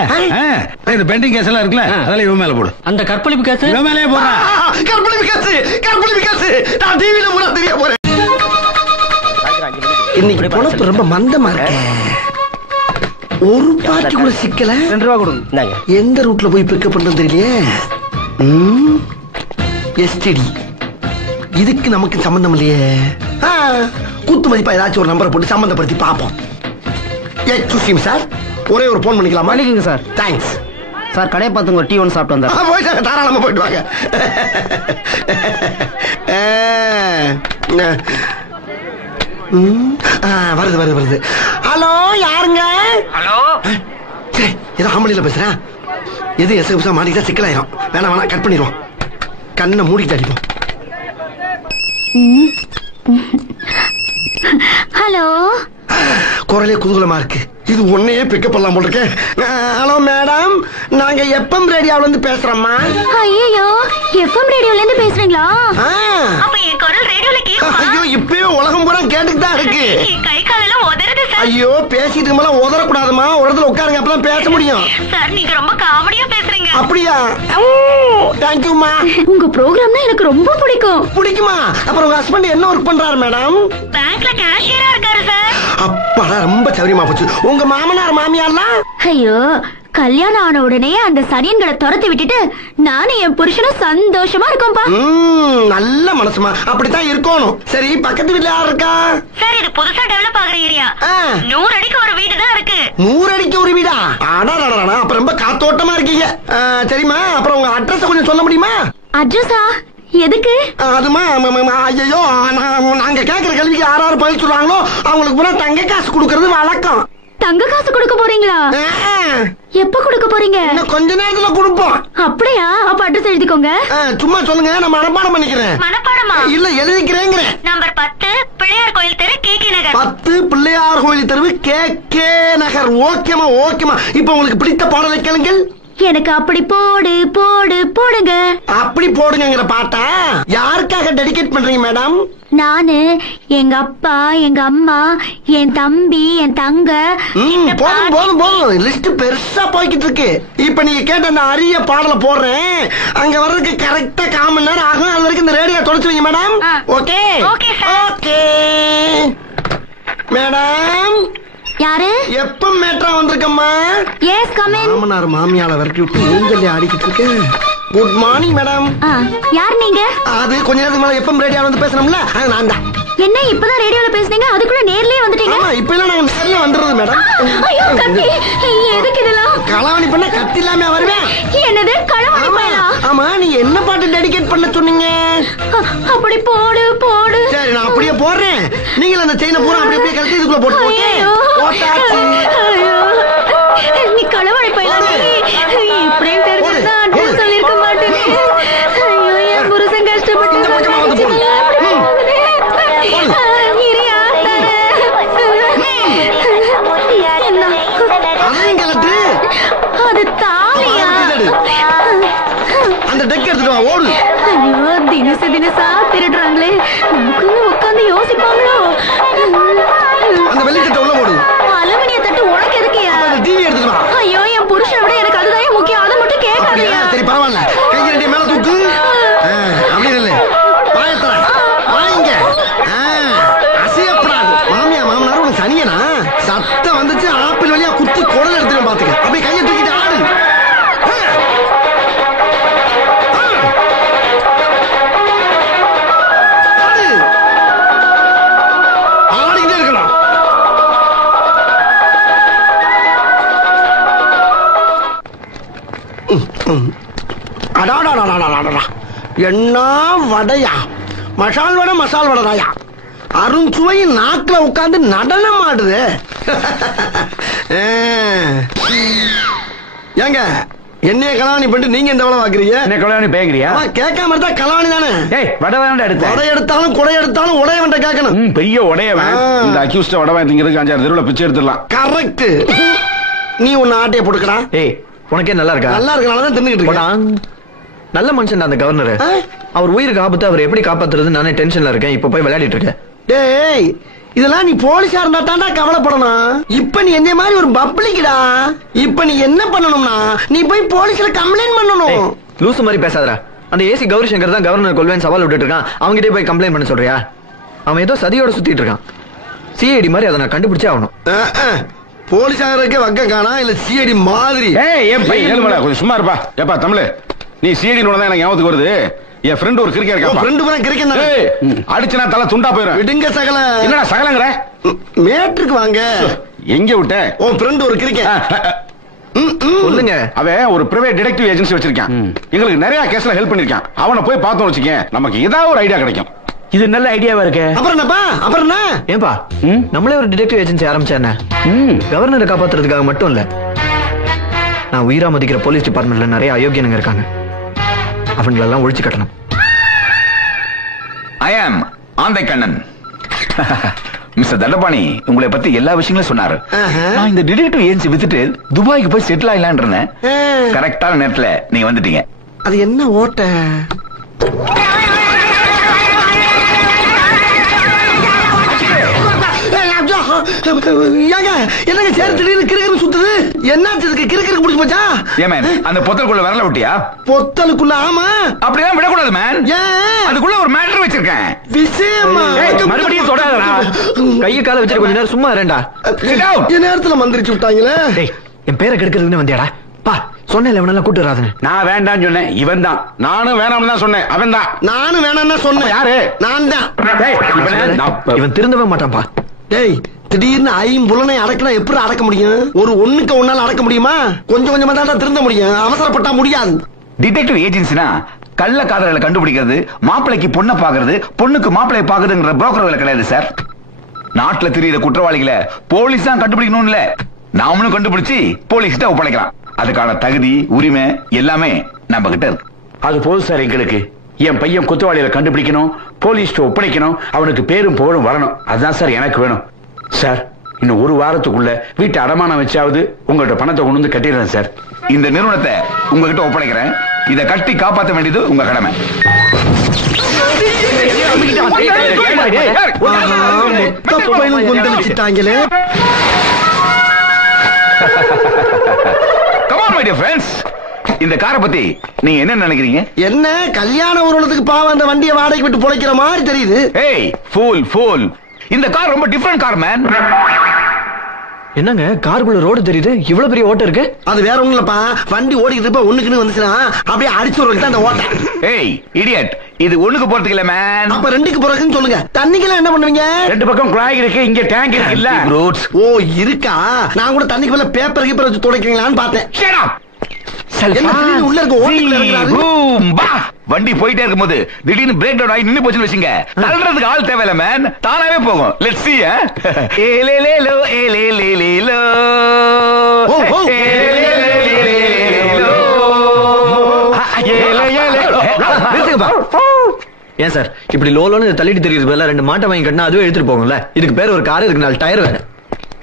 இந்த பெண்டிங் கேஸ் எல்லாம் இருக்குல்ல, அதெல்லாம் இவன் மேல போடு. அந்த கற்பழிப்பு கேஸ் இவன் மேலே போடுறா. கற்பழிப்பு கேஸ் நான் டிவில கூட தெரிய போறேன். இன்னைக்கு பொழப்பு ரொம்ப மந்தமா இருக்கு. ஒரு பாட்டி கூட சிக்கல. 2 ரூபா கொடுங்க. எந்த ரூட்ல போய் பிக்கப் பண்றது தெரியலையே. எஸ்டிடி இதுக்கு நமக்கு சம்பந்தம் இல்லையே. குத்து மதிப்பா ஏதாச்சும் ஒரு நம்பரை போட்டு சம்பந்தப்படுத்தி பார்ப்போம். சார் ஒரே ஒரு போன் பண்ணிக்கலாமா? பண்ணிக்கங்க சார். Thanks sir. கடையை பார்த்துங்க, ஒரு டீ ஒன்று சாப்பிட்டு வந்தேன். போயிட்டு தாராளமா போயிட்டு வாங்க. வருது வருது வருது. ஹலோ யாருங்க? ஹலோ. சரி ஏதோ ஆம்பளையில பேசுறேன். எது எஸ் மாட்டிக்கிட்டா சிக்கலாயிரும். வேணாம் வேணாம் கட் பண்ணிடுவோம். கண்ணை மூடிட்டு அடிப்போம். ஹலோ. குரலே குதூகலமா இருக்கு. இது ஒன்னையே பிக்கப் பண்ணலாம் போல இருக்கு. ஹலோ மேடம், நாங்க எஃப்எம் ரேடியோல இருந்து பேசுறோம்மா. ஐயோ, எஃப்எம் ரேடியோல இருந்து பேசுறீங்களா? அப்ப என் குரல் ரேடியோல கேக்குமா? ஐயோ இப்பவே உலகம் பூரா கேட்டுட்டு தான் இருக்கு. கை காலெல்லாம் உதறுது சார். ஐயோ பேசிட்டு மேல உதறக்கூடாதுமா, ஒரு இடத்துல உட்காருங்க, அப்பதான் பேச முடியும். சார் நீங்க ரொம்ப காமெடியா பேசுறீங்க. அப்படியா? தேங்க்யூமா. உங்க ப்ரோகிராம்னா எனக்கு ரொம்ப பிடிக்கும். பிடிக்குமா? அப்புறம் உங்க ஹஸ்பண்ட் என்ன ஒர்க் பண்றாரு மேடம்? பேங்க்ல கேஷியரா இருக்காரு சார். அப்பாடா ரொம்ப சௌரியமா போச்சு. உங்க மாமனார் மாமியார்லாம்? ஐயோ, கல்யாணம் ஆன உடனே அந்த சனியன்களை துரத்தி விட்டுட்டு நானும் என் புருஷனும் சந்தோஷமா இருக்கோம்பா. நல்ல மனசுமா, அப்படித்தான் இருக்கணும். சரி பக்கத்து வீட்டுல யார் இருக்கா? சார் இது புதுசா டெவலப் ஆகுற ஏரியா. 100 அடிக்கு ஒரு வீடு தான் இருக்கு. 100 அடிக்கு ஒரு வீடா? அடாடா, அப்ப ரொம்ப காத்தோட்டமா இருக்கீங்க. சரிம்மா, அப்புறம் உங்க அட்ரஸ் கொஞ்சம் சொல்ல முடியுமா? அட்ரஸா? எதுக்கு? அதுமா ஐயோ, நாங்க கேக்குற கேள்விக்கு யாராரு பதில் சொல்றாங்களோ அவங்களுக்கு பூரா தங்க காசு கொடுக்கறது வழக்கம். தங்க காசு கொடுக்க போறீங்களா? எப்ப கொடுக்க போறீங்க? கொஞ்ச நேரத்துல கொடுப்போம். அப்படியா? அப்ப அட்ரஸ் எழுதிக்கோங்க. சும்மா சொல்லுங்க, நான் மனப்பாடம் பண்ணிக்கிறேன். மனப்பாடமா? இல்ல எழுதிக்கிறேங்க. நம்பர் 10 பிள்ளையார் கோயில் தெரு கேகே நகர். 10 பிள்ளையார் கோயில் தெரு கேகே நகர். ஓகேமா ஓகேமா. இப்ப உங்களுக்கு பிடித்த பாடலை கேளுங்கள். எனக்கு அப்படி போடு போடு போடுங்க. அப்படி போடுங்கிற பாட்டா யாருக்காக டெடிகேட் பண்றீங்க மேடம்? நானு, எங்க அப்பா, எங்க அம்மா, என் தம்பி, என் தங்க. போதும் போதும் போதும், லிஸ்ட் பெருசா போய்கிட்டு இருக்கு. இப்ப நீங்க கேட்ட அந்த அரிய பாடலை போடுறேன். அங்க வர்றதுக்கு கரெக்டா 1/4 மணி நேரம் ஆகும். அது வரைக்கும் இந்த ரேடியோ தொடச்சு வைங்க மேடம். Okay okay madam. யாரு? எப்ப மேட்ரா வந்திருக்கம்மா? Yes come in. மாமனார் மாமியால விரட்டி விட்டு ஊஞ்சல்ல ஆடிக்கிட்டு இருக்கு. Good morning madam. யார் நீங்க? அது கொஞ்ச நேரத்துக்கு மேல எப்ப ரேடியோல வந்து பேசணும்ல, அது நான் தான். என்ன இப்பதான் ரேடியோல பேசுனீங்க, அதுக்குள்ள நேர்லயே வந்துட்டீங்க? ஆமா, இப்ப எல்லாம் நாங்க நேர்ல வந்துறது மேடம். ஐயோ கத்தி, எதுக்கு இதெல்லாம்? களவாணி பண்ண கத்தி இல்லாம வருவேன். என்னது களவாணி பண்ணா? ஆமா, நீங்க என்ன பாட்டு டெடிகேட் பண்ண சொன்னீங்க? அப்படி போடு போடு. சரி நான் அப்படியே போடுறேன். நீங்க அந்த செயினை பூரா அப்படியே கழட்டி இதுக்குள்ள போட்டு ஓகே போட்டாச்சு. நீ களவாணி பையனா? இப்படியே தெரிஞ்சா அட்ரஸ் சொல்லிருக்க மாட்டேன். ஐயோ என் புருஷன் கஷ்டப்பட்டு அது தாலியா? அந்த டெக் எடுத்துட்டு வா, ஓடு. ஐயோ தினசு தினசா திருடுறாங்களே, நமக்கு உட்காந்து யோசிப்பாங்களோ. அந்த வெள்ளித்தட்டை உள்ள ஓடு. அலுமினிய தட்டு உனக்கு எதுக்கியா? டிவி எடுத்துட்டு வா. ஐயோ என் புருஷனை விட எனக்கு அதுதான் முக்கியம், அதை மட்டும் கேட்காதியா? சரி பரவாயில்ல, கை ரெண்டு மேல தூக்கு. அப்படி இல்லை, வாயத்தர வாங்க. அசையப்படாது. மாமியா மாமனார் உனக்கு சனியனா? சத்தம் வந்துச்சு ஆப்பிள் வழியா குத்தி குடல் எடுத்துட்டு பாத்துக்க. அப்படியே கையை தூக்கிட்டு ஆடு. ஆடிக்கிட்டே இருக்கலாம். என்ன வடையா? மசால் வடை மசால் வடையா? அருண்சுவை நாக்குல உட்கார்ந்து நடனம் ஆடுது. ஏங்க என்னைய கலாவணி பண்ணிட்டு நீங்க இந்த வேலை பாக்குறீங்க? என்ன கல்யாணி பேங்குறியா? கேட்காம இருந்தா கலாவணி தானே. வடை வேண்டாம் எடுத்த. வடை எடுத்தாலும் குடை எடுத்தாலும் உடைய வேண்ட கேட்கணும். பெரிய உடையவன் இந்த அக்யூஸ்ட வடை வாங்கிங்கிறதுக்கு 5-6 தெருவுல பிச்சை எடுத்துடலாம். கரெக்ட். நீ உன்னை ஆட்டைய போட்டுக்கடா. ஏய் உனக்கே நல்லா இருக்கா? நல்லா இருக்கனாலதான் தின்னுகிட்டு இருக்கேன். நல்ல மனுஷன் அந்த கவர்னர். அவர் உயிருக்கு ஆபத்து, அவர் எப்படி காப்பாத்துறது நானே டென்ஷன்ல இருக்கேன். இப்ப போய் விளையாடிட்டு இருக்கேன். டேய் இதெல்லாம் நீ போலீஸா இருந்தா தாண்டா கவலைப்படணும். இப்ப நீ என்ன மாதிரி ஒரு பப்ளிக்டா. இப்ப நீ என்ன பண்ணணும்னா நீ போய் போலீஸ்ல கம்ப்ளைண்ட் பண்ணணும். லூசு மாதிரி பேசாதடா. அந்த ஏசி கௌரி சங்கர் தான் கவர்னர் கொல்வேன் சவால் விட்டுட்டு இருக்கான். அவங்ககிட்ட போய் கம்ப்ளைண்ட் பண்ண சொல்றியா? அவன் ஏதோ சதியோட சுத்திட்டு இருக்கான். சிஐடி மாதிரி அதை நான் கண்டுபிடிச்சே ஆகணும். போலீஸ் ஆகிறதுக்கே வக்க காணா இல்ல சிஐடி மாதிரி. கொஞ்சம் சும்மா இருப்பா. ஏப்பா தமிழ், நீ சிஐடி தான் எனக்கு ஞாபகத்துக்கு வருது. என் ஃப்ரெண்ட் ஒரு கிரிக்கெட் உன் ஃப்ரெண்ட் பூரா கிரிக்கெட் அடிச்சுனா தலை துண்டா போயிடும். விடுங்க சகல. என்னடா சகலங்கற? மேட்ருக்கு வாங்க. எங்க விட்ட? உன் ஃப்ரெண்ட் ஒரு கிரிக்கெட். சொல்லுங்க. அவன் ஒரு பிரைவேட் டிடெக்டிவ் ஏஜென்சி வச்சிருக்கான். எங்களுக்கு நிறைய கேஸ்ல ஹெல்ப் பண்ணிருக்கான். அவனை போய் பார்த்தோம் வச்சுக்க, நமக்கு ஏதாவது ஒரு ஐடியா கிடைக்கும். இது நல்ல ஐடியாவா இருக்கு. அப்புறம் என்னப்பா? அப்புறம் என்ன? ஏன்பா நம்மளே ஒரு டிடெக்டிவ் ஏஜென்சி ஆரம்பிச்சா என்ன? கவர்னரை காப்பாத்துறதுக்காக மட்டும் இல்ல, நான் உயிரா மதிக்கிற போலீஸ் டிபார்ட்மெண்ட்ல நிறைய அயோக்கியனுங்க இருக்காங்க. அவங்களெல்லாம் ஒழிச்சு கட்டணும். ஐ ஆம் ஆந்தை கண்ணன். மிஸ்டர் தண்டபாணி உங்களை பத்தி எல்லா விஷயங்களும் சொன்னாரு. நான் இந்த டிடெக்டிவ் ஏஜென்சி வித்துட்டு துபாய்க்கு போய் செட்டில் ஆகலான் இருந்தேன். கரெக்டான நேரத்துல நீங்க வந்துட்டீங்க. அது என்ன ஓட்ட? என்னங்க சேர் திடீர்னு கிறுகிறு சுத்துது? என்னாச்சு இதுக்கு? கிறுகிறு பிடிச்சு போச்சா? ஏன் அந்த பொத்தலுக்குள்ள வரல விட்டியா? பொத்தலுக்குள்ள? ஆமா. அப்படிதான் விடக்கூடாது மேன். ஏன்? அதுக்குள்ள ஒரு மேட்டர் வச்சிருக்கேன். விஷயமா? மறுபடியும் தொடாதடா. கைய கால வச்சிட்டு கொஞ்ச நேரம் சும்மா இருடா. என் நேரத்துல மந்திரிச்சு விட்டாங்களே. என் பேரை கெடுக்கிறதுன்னு வந்தியாடா? பா சொன்னேன் இவனெல்லாம் கூட்டு வராதுன்னு. நான் வேண்டாம்னு சொன்னேன், இவன் தான். நானும் வேணாம்னு தான் சொன்னேன், அவன் தான். நானும் வேணாம்னு சொன்னேன். யாரு? நான் தான். இவன் திருந்தவே மாட்டான்பா. டேய் திடீர்னு ஐம்புலனை அடக்கினா எப்படி அடக்க முடியும்? ஒரு ஒண்ணுக்கு ஒன்னால அடக்க முடியுமா? கொஞ்சம் கொஞ்சமா தான் திருந்த முடியும். அவசரப்பட்டா முடியாது. டிடெக்டிவ் ஏஜென்சினா கள்ள காதலை கண்டுபிடிக்கிறது, மாப்பிளைக்கு பொண்ணை பாக்குறது, பொண்ணுக்கு மாப்பிளையை பாக்குறதுங்கிற புரோக்கர் வேலை கிடையாது சார். நாட்டுல தெரியுற குற்றவாளிகளை போலீஸ் தான் கண்டுபிடிக்கணும் இல்ல, நாமளும் கண்டுபிடிச்சு போலீஸ் கிட்ட ஒப்படைக்கலாம். அதுக்கான தகுதி, உரிமை எல்லாமே நம்ம கிட்ட இருக்கு. அது போதும் சார் எங்களுக்கு. என் பையன் குற்றவாளிகளை கண்டுபிடிக்கணும், போலீஸ் ஒப்படைக்கணும், அவனுக்கு பேரும் புகழும் வரணும். அதுதான் சார் எனக்கு வேணும். சார் இன்னும் ஒரு வாரத்துக்குள்ள வீட்டு அடமானம் வச்சாவது உங்கள்ட்ட பணத்தை கொண்டு வந்து கட்டிடுறேன் சார். இந்த நிறுவனத்தை உங்ககிட்ட ஒப்படைக்கிறேன். இதை கட்டி காப்பாற்ற வேண்டியது உங்க கடமை. இந்த காரை பத்தி நீங்க என்ன நினைக்கிறீங்க? என்ன கல்யாண ஊர்வலத்துக்கு பாவம் அந்த வண்டியை வாடகைக்கு விட்டு பொழைக்கிற மாதிரி தெரியுது. ஏய் ஃபூல் ஃபூல், இந்த கார் ரொம்ப டிஃபரண்ட் கார் மேன். என்னங்க காருக்குள்ள ரோடு தெரியுது, இவ்வளவு பெரிய ஓட்டை இருக்கு? அது வேற ஒண்ணும் இல்லப்பா, வண்டி ஓடிக்கிட்டு இருப்ப ஒண்ணுக்குன்னு வந்துச்சுன்னா அப்படியே அடிச்சு விடுறதுக்கு அந்த ஓட்டை. ஏய் இடியட், இது ஒண்ணுக்கு போறதுக்கு இல்ல மேன். அப்ப ரெண்டுக்கு போறதுன்னு சொல்லுங்க. தண்ணிக்கெல்லாம் என்ன பண்ணுவீங்க? ரெண்டு பக்கம் குழாய் இருக்கு, இங்க டேங்க் இருக்கு இல்ல. ஓ இருக்கா? நான் கூட தண்ணிக்கு மேல பேப்பர் கீப்பர் வச்சு துடைக்கிறீங்களான்னு பார்த்தேன். உள்ள இருக்க ஓட்டுல வண்டி போயிட்டே இருக்கும்போது திடீர்னு பிரேக் டவுன் ஆகி நின்னு போச்சுன்னு வச்சுங்க, தள்ளுறதுக்கு ஆள் தேவையில்ல மேன், தானாவே போகும். Let's see. ஏலேலேலோ ஏலேலேலோ ஏன் சார் இப்படி லோலோன்னு தள்ளிட்டு தெரியுது போல? ரெண்டு மாட்டை வாங்கி கட்டினா அதுவே எடுத்துட்டு போகும்ல. இதுக்கு பேர் ஒரு கார், இதுக்கு 4 டயர் வேற.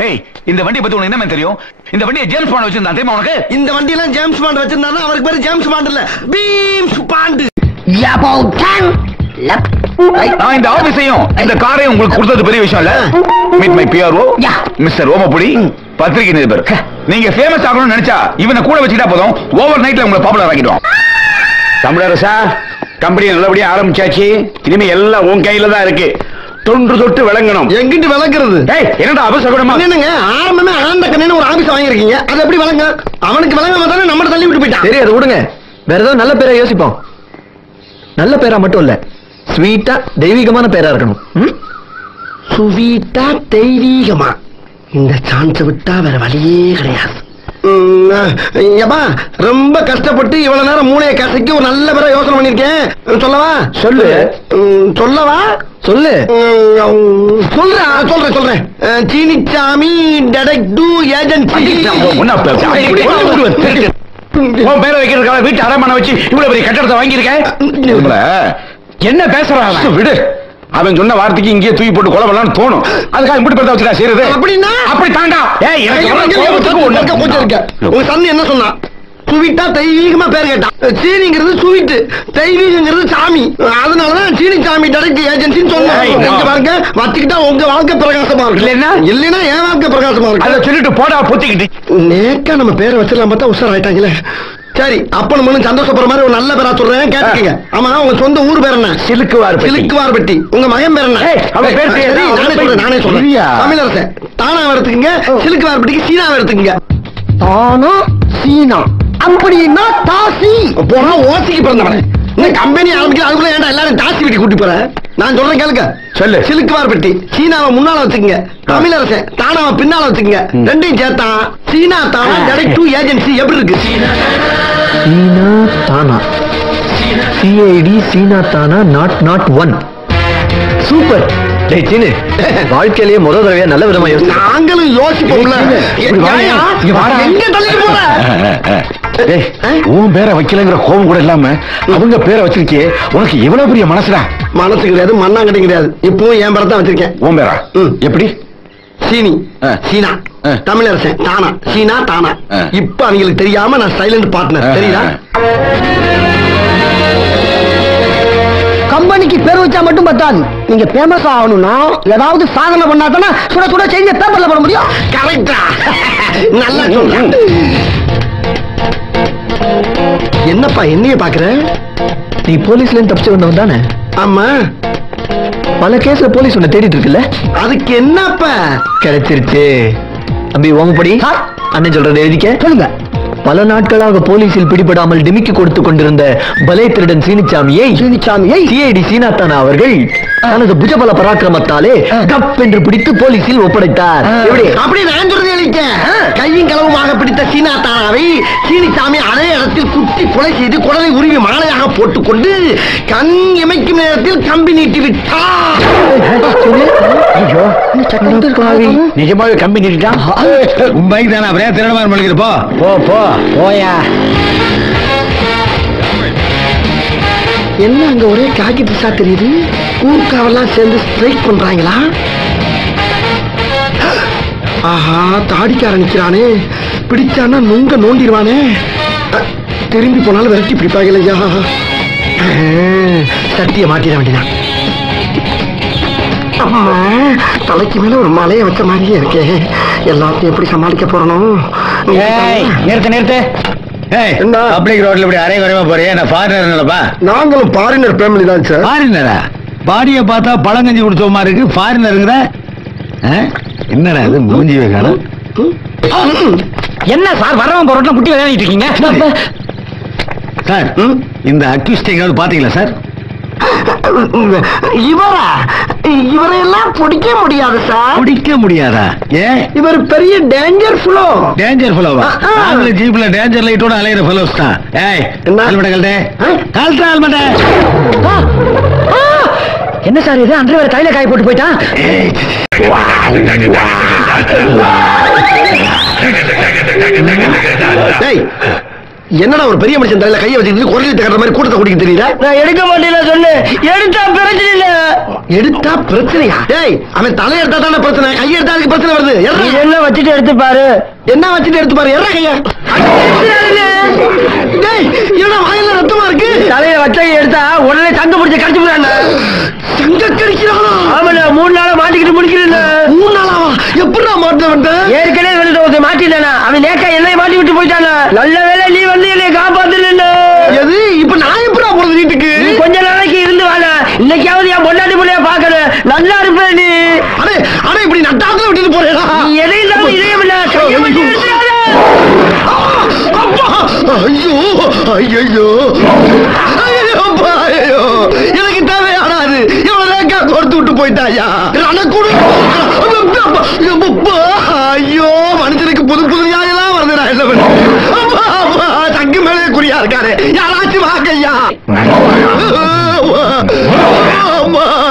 ஏய் இந்த வண்டியை பத்தி உனக்கு என்ன தெரியும்? இந்த வண்டியை ஜேம்ஸ் பாண்ட் வச்சிருந்தான் தெரியுமா உனக்கு? இந்த வண்டி எல்லாம் ஜேம்ஸ் பாண்ட் வச்சிருந்தாருன்னா அவருக்கு பேரு ஜேம்ஸ் பாண்ட் இல்ல, பீம்ஸ் பாண்ட். நான் இந்த ஆபீஸையும் இந்த காரையும் உங்களுக்கு கொடுத்தது பெரிய விஷயம் இல்ல. மீட் மை பிஆர்ஓ மிஸ்டர் ஓமபுடி, பத்திரிகை நிருபர். நீங்க ஃபேமஸ் ஆகணும்னு நினைச்சா இவனை கூட வச்சுக்கிட்டா போதும், ஓவர் நைட்ல உங்களை பாப்புலர் ஆக்கிடுவோம். தமிழரசா, கம்பெனி நல்லபடியா ஆரம்பிச்சாச்சு. இனிமே எல்லாம் உன் கையில தான் இருக்கு. தொன்று தொட்டு விளங்கணும். எங்கிட்டு விளங்குறது? என்னடா அவசரமா? என்னங்க ஆரம்பமே ஆண்ட கண்ணு ஒரு ஆபீஸ் வாங்கிருக்கீங்க, அது எப்படி விளங்க? அவனுக்கு விளங்காம தானே நம்ம தள்ளி விட்டு போயிட்டான். சரி அதை விடுங்க, வேற ஏதாவது நல்ல பேரா யோசிப்போம். நல்ல பேரா மட்டும் இல்ல, ஸ்வீட்டா தெய்வீகமான பேரா இருக்கணும். ஸ்வீட்டா தெய்வீகமா? இந்த சான்ஸ் விட்டா வேற வழியே கிடையாது. ரொம்ப கஷ்டப்பட்டு இவ்வளவு நேரம் மூளையை கசக்கி ஒரு நல்ல பேரை யோசனை பண்ணிருக்கேன். சொல்லவா? சொல்லு. சொல்லவா? சொல்லு. சொல்றேன். Seenisamy detective agency. பேரை வைக்கிறதுக்காக வீட்டு அடமானம் வச்சு இவ்வளவு பெரிய கட்டடத்தை வாங்கியிருக்கேன். என்ன பேசுறான்? விடு. அவன் சொன்ன வார்த்தைக்கு இங்கே தூக்கி போட்டு கொலை பண்ணலாம்னு தோணும். அதுக்காக இப்படி பேர் வச்சுடா செய்யறது. அப்படின்னா அப்படி தாண்டா. உங்க சன் என்ன சொன்னா? ஸ்வீட்டா தெய்வீகமா பேர் கேட்டான். சீனிங்கிறது ஸ்வீட், தெய்வீகங்கிறது சாமி. அதனாலதான் சீனி சாமி டைரக்ட் ஏஜென்சின்னு சொன்னாங்க. பாருங்க, வச்சுக்கிட்டா உங்க வாழ்க்கை பிரகாசமா இருக்கு, இல்லைன்னா என் வாழ்க்கை பிரகாசமா இருக்கு. அதை சொல்லிட்டு போடா பொத்திக்கிட்டு நேக்கா நம்ம பேரை வச்சிடலாம் பார்த்தா உஷார் ஆயிட்டாங்களே. சரி, அப்பனும் மனும் சந்தோஷப்படுற மாதிரி ஒரு நல்ல பேரா சொல்றேன், கேட்டுக்கீங்க. ஆமா, உங்க சொந்த ஊர் பேர் என்ன? சிலுக்குவார்பட்டி. உங்க மகன் பேர் என்ன? நானே சொல்றேன். தமிழரசன் தானாவை எடுத்துக்கங்க, சிலுக்குவார்பட்டிக்கு சீனாவை எடுத்துக்கங்க. தானா சீனா அப்படின்னா தாசி போனா ஓசிக்கு பிறந்தவன். இந்த கம்பெனி ஆரம்பிக்கிற அதுக்குள்ள ஏன்டா எல்லாரும் டாக்ஸி வீட்டுக்கு கூட்டி போற? நான் சொல்றேன் கேளுங்க. சொல்லு. சிலுக்குவார் பெட்டி சீனாவை முன்னால வச்சுக்கங்க, தமிழரசன் தானாவை பின்னால வச்சுக்கங்க. ரெண்டையும் சேர்த்தா சீனா தானா டைரக்ட் ஏஜென்சி எப்படி இருக்கு? சீனா தானா, சிஐடி சீனா தானா not one. சூப்பர். டேய் சீனு, வாழ்க்கையிலேயே முதல் தடவையா நல்ல விதமா யோசிச்சு. நாங்களும் யோசிப்போம்ல. எங்க தள்ளிட்டு போற? உன் பேரை வைக்கலங்கிற கோபம் கூட இல்லாம அவங்க பேரை வச்சிருக்கே, உனக்கு எவ்வளவு பெரிய மனசுடா? மனசு கிடையாது, மண்ணாங்கட்டி கிடையாது. இப்போ என் பேரை தான் வச்சிருக்கேன். உன் பேரா? எப்படி? சீனி சீனா, தமிழரசன் தானா, சீனா தானா. இப்ப அவங்களுக்கு தெரியாம நான் சைலண்ட் பார்ட்னர், தெரியுதா? கம்பெனிக்கு பேர் வச்சா மட்டும் பத்தாது, நீங்க ஃபேமஸ் ஆகணும்னா ஏதாவது சாதனை பண்ணாதானே சுட சுட செஞ்ச பேப்பர்ல போட முடியும். கரெக்டா? நல்லா சொல்றேன். என்னப்பா என்னைய பாக்குற? நீ போலீஸ்ல இருந்து தப்பிச்சு வந்தவன் தானே? ஆமா. பல கேஸ்ல போலீஸ் உன்னை தேடிட்டு இருக்குல்ல? அதுக்கு என்னப்பா? கிடைச்சிருச்சு. அம்பி ஓமப்படி அண்ணன் சொல்றதை எழுதிக்க. சொல்லுங்க. பல நாட்களாக போலீசில் பிடிபடாமல் டிமிக்கி கொடுத்து கொண்டிருந்த பலே திருடன் சீனிச்சாமியை சிஐடி சீனாத்தானா அவர்கள் தனது புஜபல பராக்கிரமத்தாலே கப் என்று பிடித்து போலீசில் ஒப்படைத்தார். அப்படி நான் சொல்றதை எழுதிட்டேன். கையும் களவுமாக பிடித்த சீனாத்தானாவை சீனிச்சாமி அதே இடத்தில் குத்தி கொலை செய்து குடலை உருவி மாலையாக போட்டுக்கொண்டு கண் இமைக்கும் நேரத்தில் கம்பி நீட்டி விட்டார். நிஜமாவே கம்பி நீட்டிட்டான். மும்பைக்கு தானே அப்படியே திருடமார் மொழிகிற போ போ போ போயா. என்ன அங்க ஒரே காக்கி ட்ரெஸ்ஸா தெரியுது? ஊர்காவெல்லாம் சேர்ந்து ஸ்ட்ரைக் பண்றாங்களா? ஆஹா, தாடிக்கார நிக்கிறானே, பிடிச்சானா நுங்க நோண்டிடுவானே. திரும்பி போனாலும் விரட்டி பிடிப்பாங்களையா? சட்டிய மாட்டிட வேண்டியதான். தலைக்கு மேல ஒரு மலையை வச்ச மாதிரியே இருக்கே. எல்லாத்தையும் எப்படி சமாளிக்க போறணும்? நிறுத்து. பப்ளிக் ரோட்ல இப்படி அரை குறைவா போறியே, நான் ஃபாரினர்ப்பா. நாங்களும் ஃபாரினர் ஃபேமிலி தான் சார். ஃபாரினரா? பாடியை பார்த்தா பழங்கஞ்சி குடிச்சோமா இருக்கு, ஃபாரினருங்கிற என்னடா இது? மூஞ்சி வைக்கணும். என்ன சார் வர்றவன் பொருட்கள் குட்டி விளையாடிட்டு இருக்கீங்க? சார் இந்த அக்யூஸ்ட் எங்காவது பாத்தீங்களா சார்? இவரையெல்லாம் பிடிக்க முடியாது சார். பிடிக்க முடியாதா? ஏன்? இவர் பெரிய டேஞ்சர் ஃபுலோ. டேஞ்சர் ஃபுலோவா? நாங்களும் ஜீப்ல டேஞ்சர் லைட்டோட அலையிற ஃபுலோஸ் தான். ஏய் என்ன சார் இது? அன்று வேற கையில காய போட்டு போயிட்டான். என்னடா ஒரு பெரிய மனுஷன் தலையில கையை வச்சுக்கிட்டு குரல் கட்டுற மாதிரி கூட்டத்தை குடிக்க தெரியல? நான் எடுக்க மாட்டேன் சொல்லு. எடுத்தா பிரச்சனை இல்ல. எடுத்தா பிரச்சனையா? டேய், அவன் தலை எடுத்தா தானே பிரச்சனை, கை எடுத்தா அதுக்கு பிரச்சனை வருது. என்ன வச்சுட்டு எடுத்து பாரு. என்ன வச்சுட்டு எடுத்து பாரு. எற கையா? டேய், என்ன வாயில ரத்தமா இருக்கு? தலைய வச்ச எடுத்தா உடனே சங்க பிடிச்ச கடிச்சு போறானே. சங்க கடிக்கிறானா? ஆமாடா, 3 நாளா மாட்டிக்கிட்டு முடிக்கிறேன். 3 நாளாவா? எப்படிடா மாட்ட வந்த? ஏற்கனவே வந்து மாட்டிட்டானா? அவன் லேக்கா என்னைய மாட்டி விட்டு போயிட்டானா? நல்ல வேளை நீ வந்து என்னைய காப்பாத்துன. எது? இப்ப நான் எப்படிடா போறது வீட்டுக்கு? கொஞ்ச நாளைக்கு இருந்து வாழ. இன்னைக்காவது என் பொண்டாட்டி புள்ளைய பாக்கணும். நல்லா இருப்ப நீ. அடே அடே, இப்படி நட்டாத்துல விட்டுட்டு போறேடா. நீ எதை இல்லாம இதயம் இல்ல. ஐயோ ஐயோ ஐயோ, எனக்கு தேவையானாது. இவ்வளவு ரேக்கா கொடுத்து விட்டு போயிட்டாயா? ஐயோ, மனுஷனுக்கு புது புது நியாயெல்லாம் வருதுடா. என்ன பண்ண? தங்கு மேலே குறியா இருக்காரு. யாராச்சும் வாக்கையா?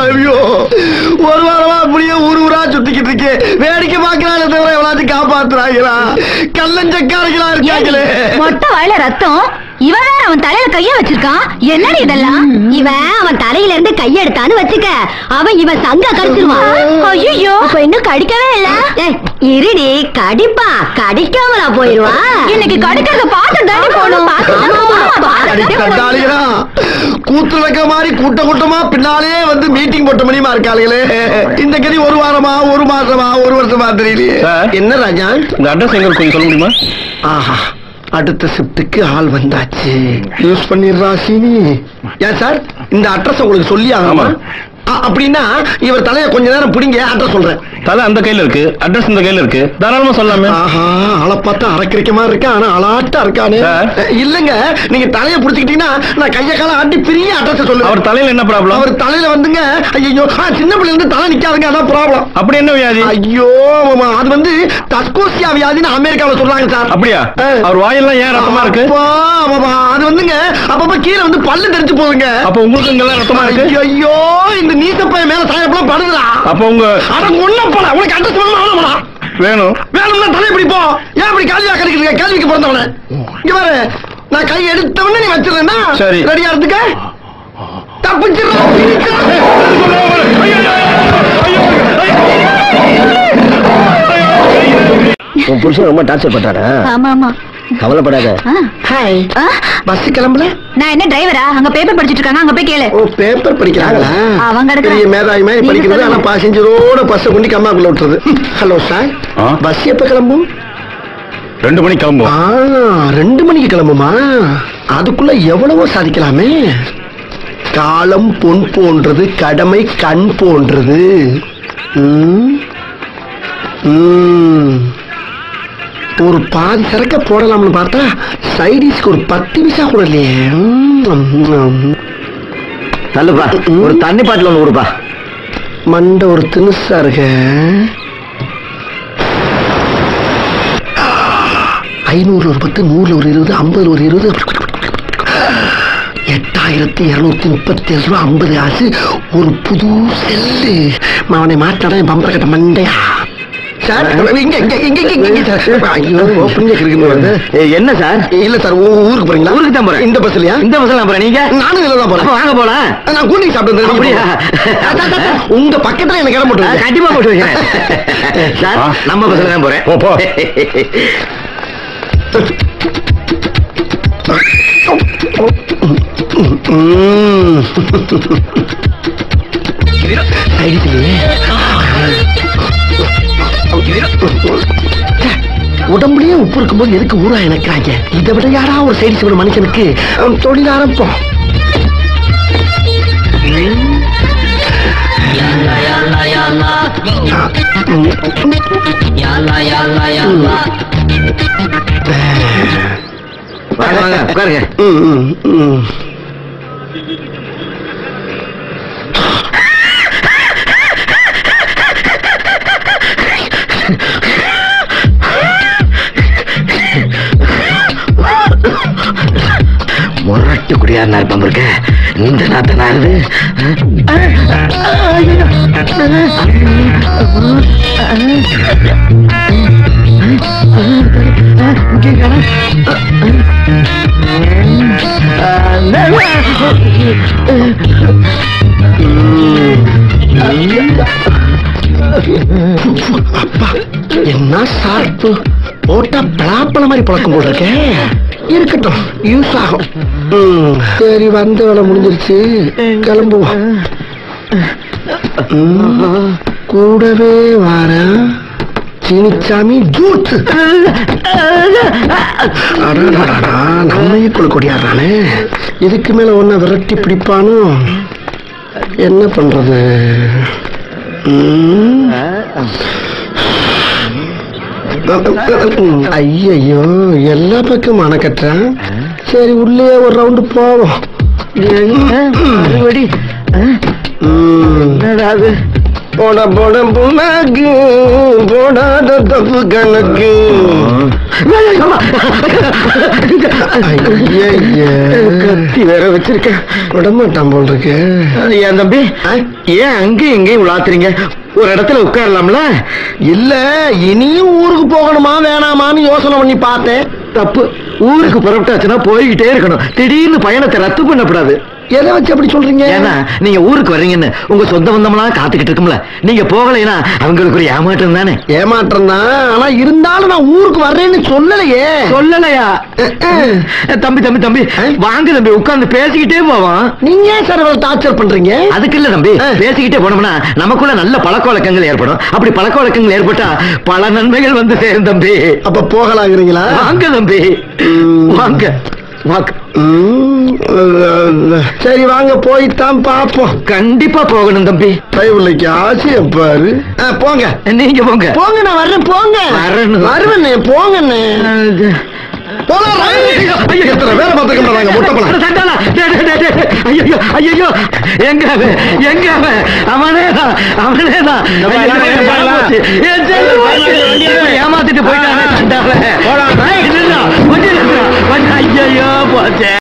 ஐயோ, ஒரு வாரமா அப்படியே ஊரா சுத்திக்கிட்டு இருக்கு. வேடிக்கை பாக்குறாங்க தவிர எவ்வளவு காப்பாத்துறாங்களா? கள்ளஞ்சக்காரங்களா இருக்காங்களே. மொட்டை வாயில ரத்தம். இவன் வேற அவன் தலையில கைய வச்சிருக்கான். என்னடி இதெல்லாம்? இவன் அவன் தலையில இருந்து கையெடுத்தான்னு வச்சுக்க, அவன் இவன் சங்க கடிச்சிருவான். ஐயோ, இன்னும் கடிக்கவே இல்ல. இருடி, கடிப்பா. கடிக்காமலா போயிருவான்? இன்னைக்கு கடிக்கிறத பார்த்து தாண்டி போகணும். கூத்து வைக்க மாதிரி கூட்ட கூட்டமா பின்னாலே வந்து மீட்டிங் போட்ட மணிமா இருக்காளே. இந்த கதி ஒரு வாரமா, ஒரு மாசமா, ஒரு வருஷமா தெரியலையே. என்ன ராஜா, இந்த அட்ரஸ் எங்க கொஞ்சம் சொல்ல முடியுமா? ஆஹா, அடுத்த ஷிப்டுக்கு ஆள் வந்தாச்சு. யூஸ் பண்ணிடுறா சீனி. ஏன் சார், இந்த அட்ரஸ் உங்களுக்கு சொல்லி ஆகாமா? அப்படின்னா இவர் தலைய கொஞ்ச நேரம் பிடிங்க அட்ரஸ் சொல்றேன். தலை அந்த கையில இருக்கு, அட்ரஸ் இந்த கையில இருக்கு, தாராளமா சொல்லலாமே. ஆஹா, ஆளை பார்த்தா அரைக்கிறிக்கமா இருக்கா, ஆனா அலாட்டா இருக்கானே. இல்லங்க, நீங்க தலைய புடிச்சுக்கிட்டீங்கன்னா நான் கைய கால ஆட்டி பெரிய அட்ரஸ் சொல்லுவேன். அவர் தலையில என்ன ப்ராப்ளம்? அவர் தலையில வந்துங்க, ஐயோ சின்ன பிள்ளைல இருந்து தலை நிக்காதுங்க, அதான் ப்ராப்ளம். அப்படி என்ன வியாதி? ஐயோ அது வந்து டஸ்கோசியா வியாதின்னு அமெரிக்காவில் சொல்றாங்க சார். அப்படியா? அவர் வாயெல்லாம் ஏன் ரத்தமா இருக்கு? அது வந்துங்க அப்பப்ப கீழே வந்து பல்லு தெரிஞ்சு போகுங்க. அப்ப உங்களுக்கு இங்கெல்லாம் ரத்தமா இருக்கு? ஐயோ இந்த நீசப்பைய மேல சாயப்பெல்லாம் படுதுடா. அப்ப உங்க ஒண்ணப்பட உனக்கு அட்ரஸ் வேணுமா? வேணும். வேணும்னா தலை பிடிப்போம். ஏன் அப்படி கேள்வியா கிடைக்கிறீங்க? கேள்விக்கு பிறந்தவன இங்க பாரு, நான் கை எடுத்தவன நீ வச்சிருந்தா சரி ரெடியா இருந்துக்க. தப்பிச்சிடலாம். உன் புருஷன் ரொம்ப டார்ச்சர் பண்றாரா? ஆமா ஆமா. கவலைப்படாத. ஹாய். பஸ் கிளம்பல? நான் என்ன டிரைவரா? அங்க பேப்பர் படிச்சிட்டு இருக்காங்க, அங்க போய் கேளு. ஓ பேப்பர் படிக்கிறாங்களா? அவங்க பெரிய மேதாவி மாதிரி படிக்கிறது, ஆனா பாசஞ்சரோட பஸ் கொண்டு கம்மாக்குள்ள விட்டுறது. ஹலோ சார், பஸ் எப்ப கிளம்பும்? 2 மணிக்கு கிளம்பும். 2 மணிக்கு கிளம்புமா? அதுக்குள்ள எவ்வளவோ சாதிக்கலாமே. காலம் பொன் போன்றது, கடமை கண் போன்றது. ஒரு பாதி சரக்க போடலாம்னு பார்த்தா சைடிஸ்க்கு ஒரு 10 பைசா கூட இல்லையே. நல்லப்பா, ஒரு தண்ணி பாட்டில் ஒன்று கொடுப்பா. மண்டை ஒரு தினுசா இருக்க. 500 ஒரு 10, 100 ஒரு 20, 50 ஒரு 20, 8237 ரூபா 50 காசு. ஒரு புது செல்லு. அவனை மாட்டாடா என் பம்பர கட்ட மண்டையா. என்ன சார்? இல்ல சார், ஊருக்கு போறீங்களா? ஊருக்கு தான் போறேன். இந்த பஸ்லயா? இந்த பஸ்ல போறேன். நீங்க? நானும் இதுல தான் போறேன். வாங்க போலாம். நான் கூட்டி சாப்பிட்டு உங்க பக்கத்துல எனக்கு இடம் போட்டு கண்டிப்பா போட்டு வைக்கிறேன் சார். நம்ம பஸ்ல தான் போறேன். உடம்புலயே உப்பு இருக்கும்போது எதுக்கு ஊரா எனக்காங்க? இதை விட யாரா ஒரு சைடு ஒரு மனுஷனுக்கு தொழில் ஆரம்பம். உட்காருங்க. முரட்டு குடியார் நாற்பம் இருக்க இந்த நாத்த நாருது. அப்பா என்ன சார்பு போட்டா பலாப்பழ மாதிரி பழக்கம் போல இருக்கே. இருக்கட்டும், யூஸ் ஆகும். சரி, வந்த வேலை முடிஞ்சிருச்சு, கிளம்புவோம். கூடவே வார சீனிச்சாமி ஜூட். நம்மையே கொள்ள கொடியாடுறானே. இதுக்கு மேல ஒன்ன விரட்டி பிடிப்பானோ? என்ன பண்றது? ஐயோ, எல்லா பக்கம் அணைக்கட்டுறேன். சரி, உள்ளே ஒரு ரவுண்டு போவோம். போட போட புண்ணாக்கு போடாத தப்பு கணக்கு. கத்தி வேற வச்சிருக்க, விடமாட்டான் போல் இருக்கு. ஏன் தம்பி, ஏன் அங்கேயும் இங்கேயும் உலாத்துறீங்க? ஒரு இடத்துல உட்காரலாம்ல? இல்ல, இனியும் ஊருக்கு போகணுமா வேணாமான்னு யோசனை பண்ணி பார்த்தேன். தப்பு. ஊருக்கு புறப்பட்டாச்சுன்னா போய்கிட்டே இருக்கணும். திடீர்னு பயணத்தை ரத்து பண்ணக்கூடாது. எதை வச்சு அப்படி சொல்றீங்க? ஏன்னா நீங்க ஊருக்கு வர்றீங்கன்னு உங்க சொந்த பந்தமெல்லாம் காத்துக்கிட்டு இருக்கும்ல. நீங்க போகலைன்னா அவங்களுக்கு ஒரு ஏமாற்றம் தானே. ஏமாற்றம் தான், ஆனா இருந்தாலும் நான் ஊருக்கு வர்றேன்னு சொல்லலையே. சொல்லலையா? தம்பி தம்பி தம்பி வாங்க தம்பி, உட்கார்ந்து பேசிக்கிட்டே போவோம். நீங்க ஏன் சார் டார்ச்சர் பண்றீங்க? அதுக்கு இல்ல தம்பி, பேசிக்கிட்டே போனோம்னா நமக்குள்ள நல்ல பழக்க வழக்கங்கள் ஏற்படும். அப்படி பழக்க வழக்கங்கள் ஏற்பட்டா பல நன்மைகள் வந்து சேரும் தம்பி. அப்ப போகலாங்கிறீங்களா? வாங்க தம்பி, வாங்க வாங்க. சரி வாங்க போய்தான் பாப்போம். கண்டிப்பா போகணும் தம்பி. கைவிலைக்கு ஆசைய பாரு. போங்க நீங்க போங்க. போங்க நான் வர்றேன். போங்க வருவண்ணே. போங்கண்ணே. எத்தனை வேலை பார்த்துக்கணும் நாங்க முட்டப்பலாம். ஐயோ எங்க அவனேதான் ஏமாத்திட்டு போயிட்டாங்க. ஐயோ போச்சே.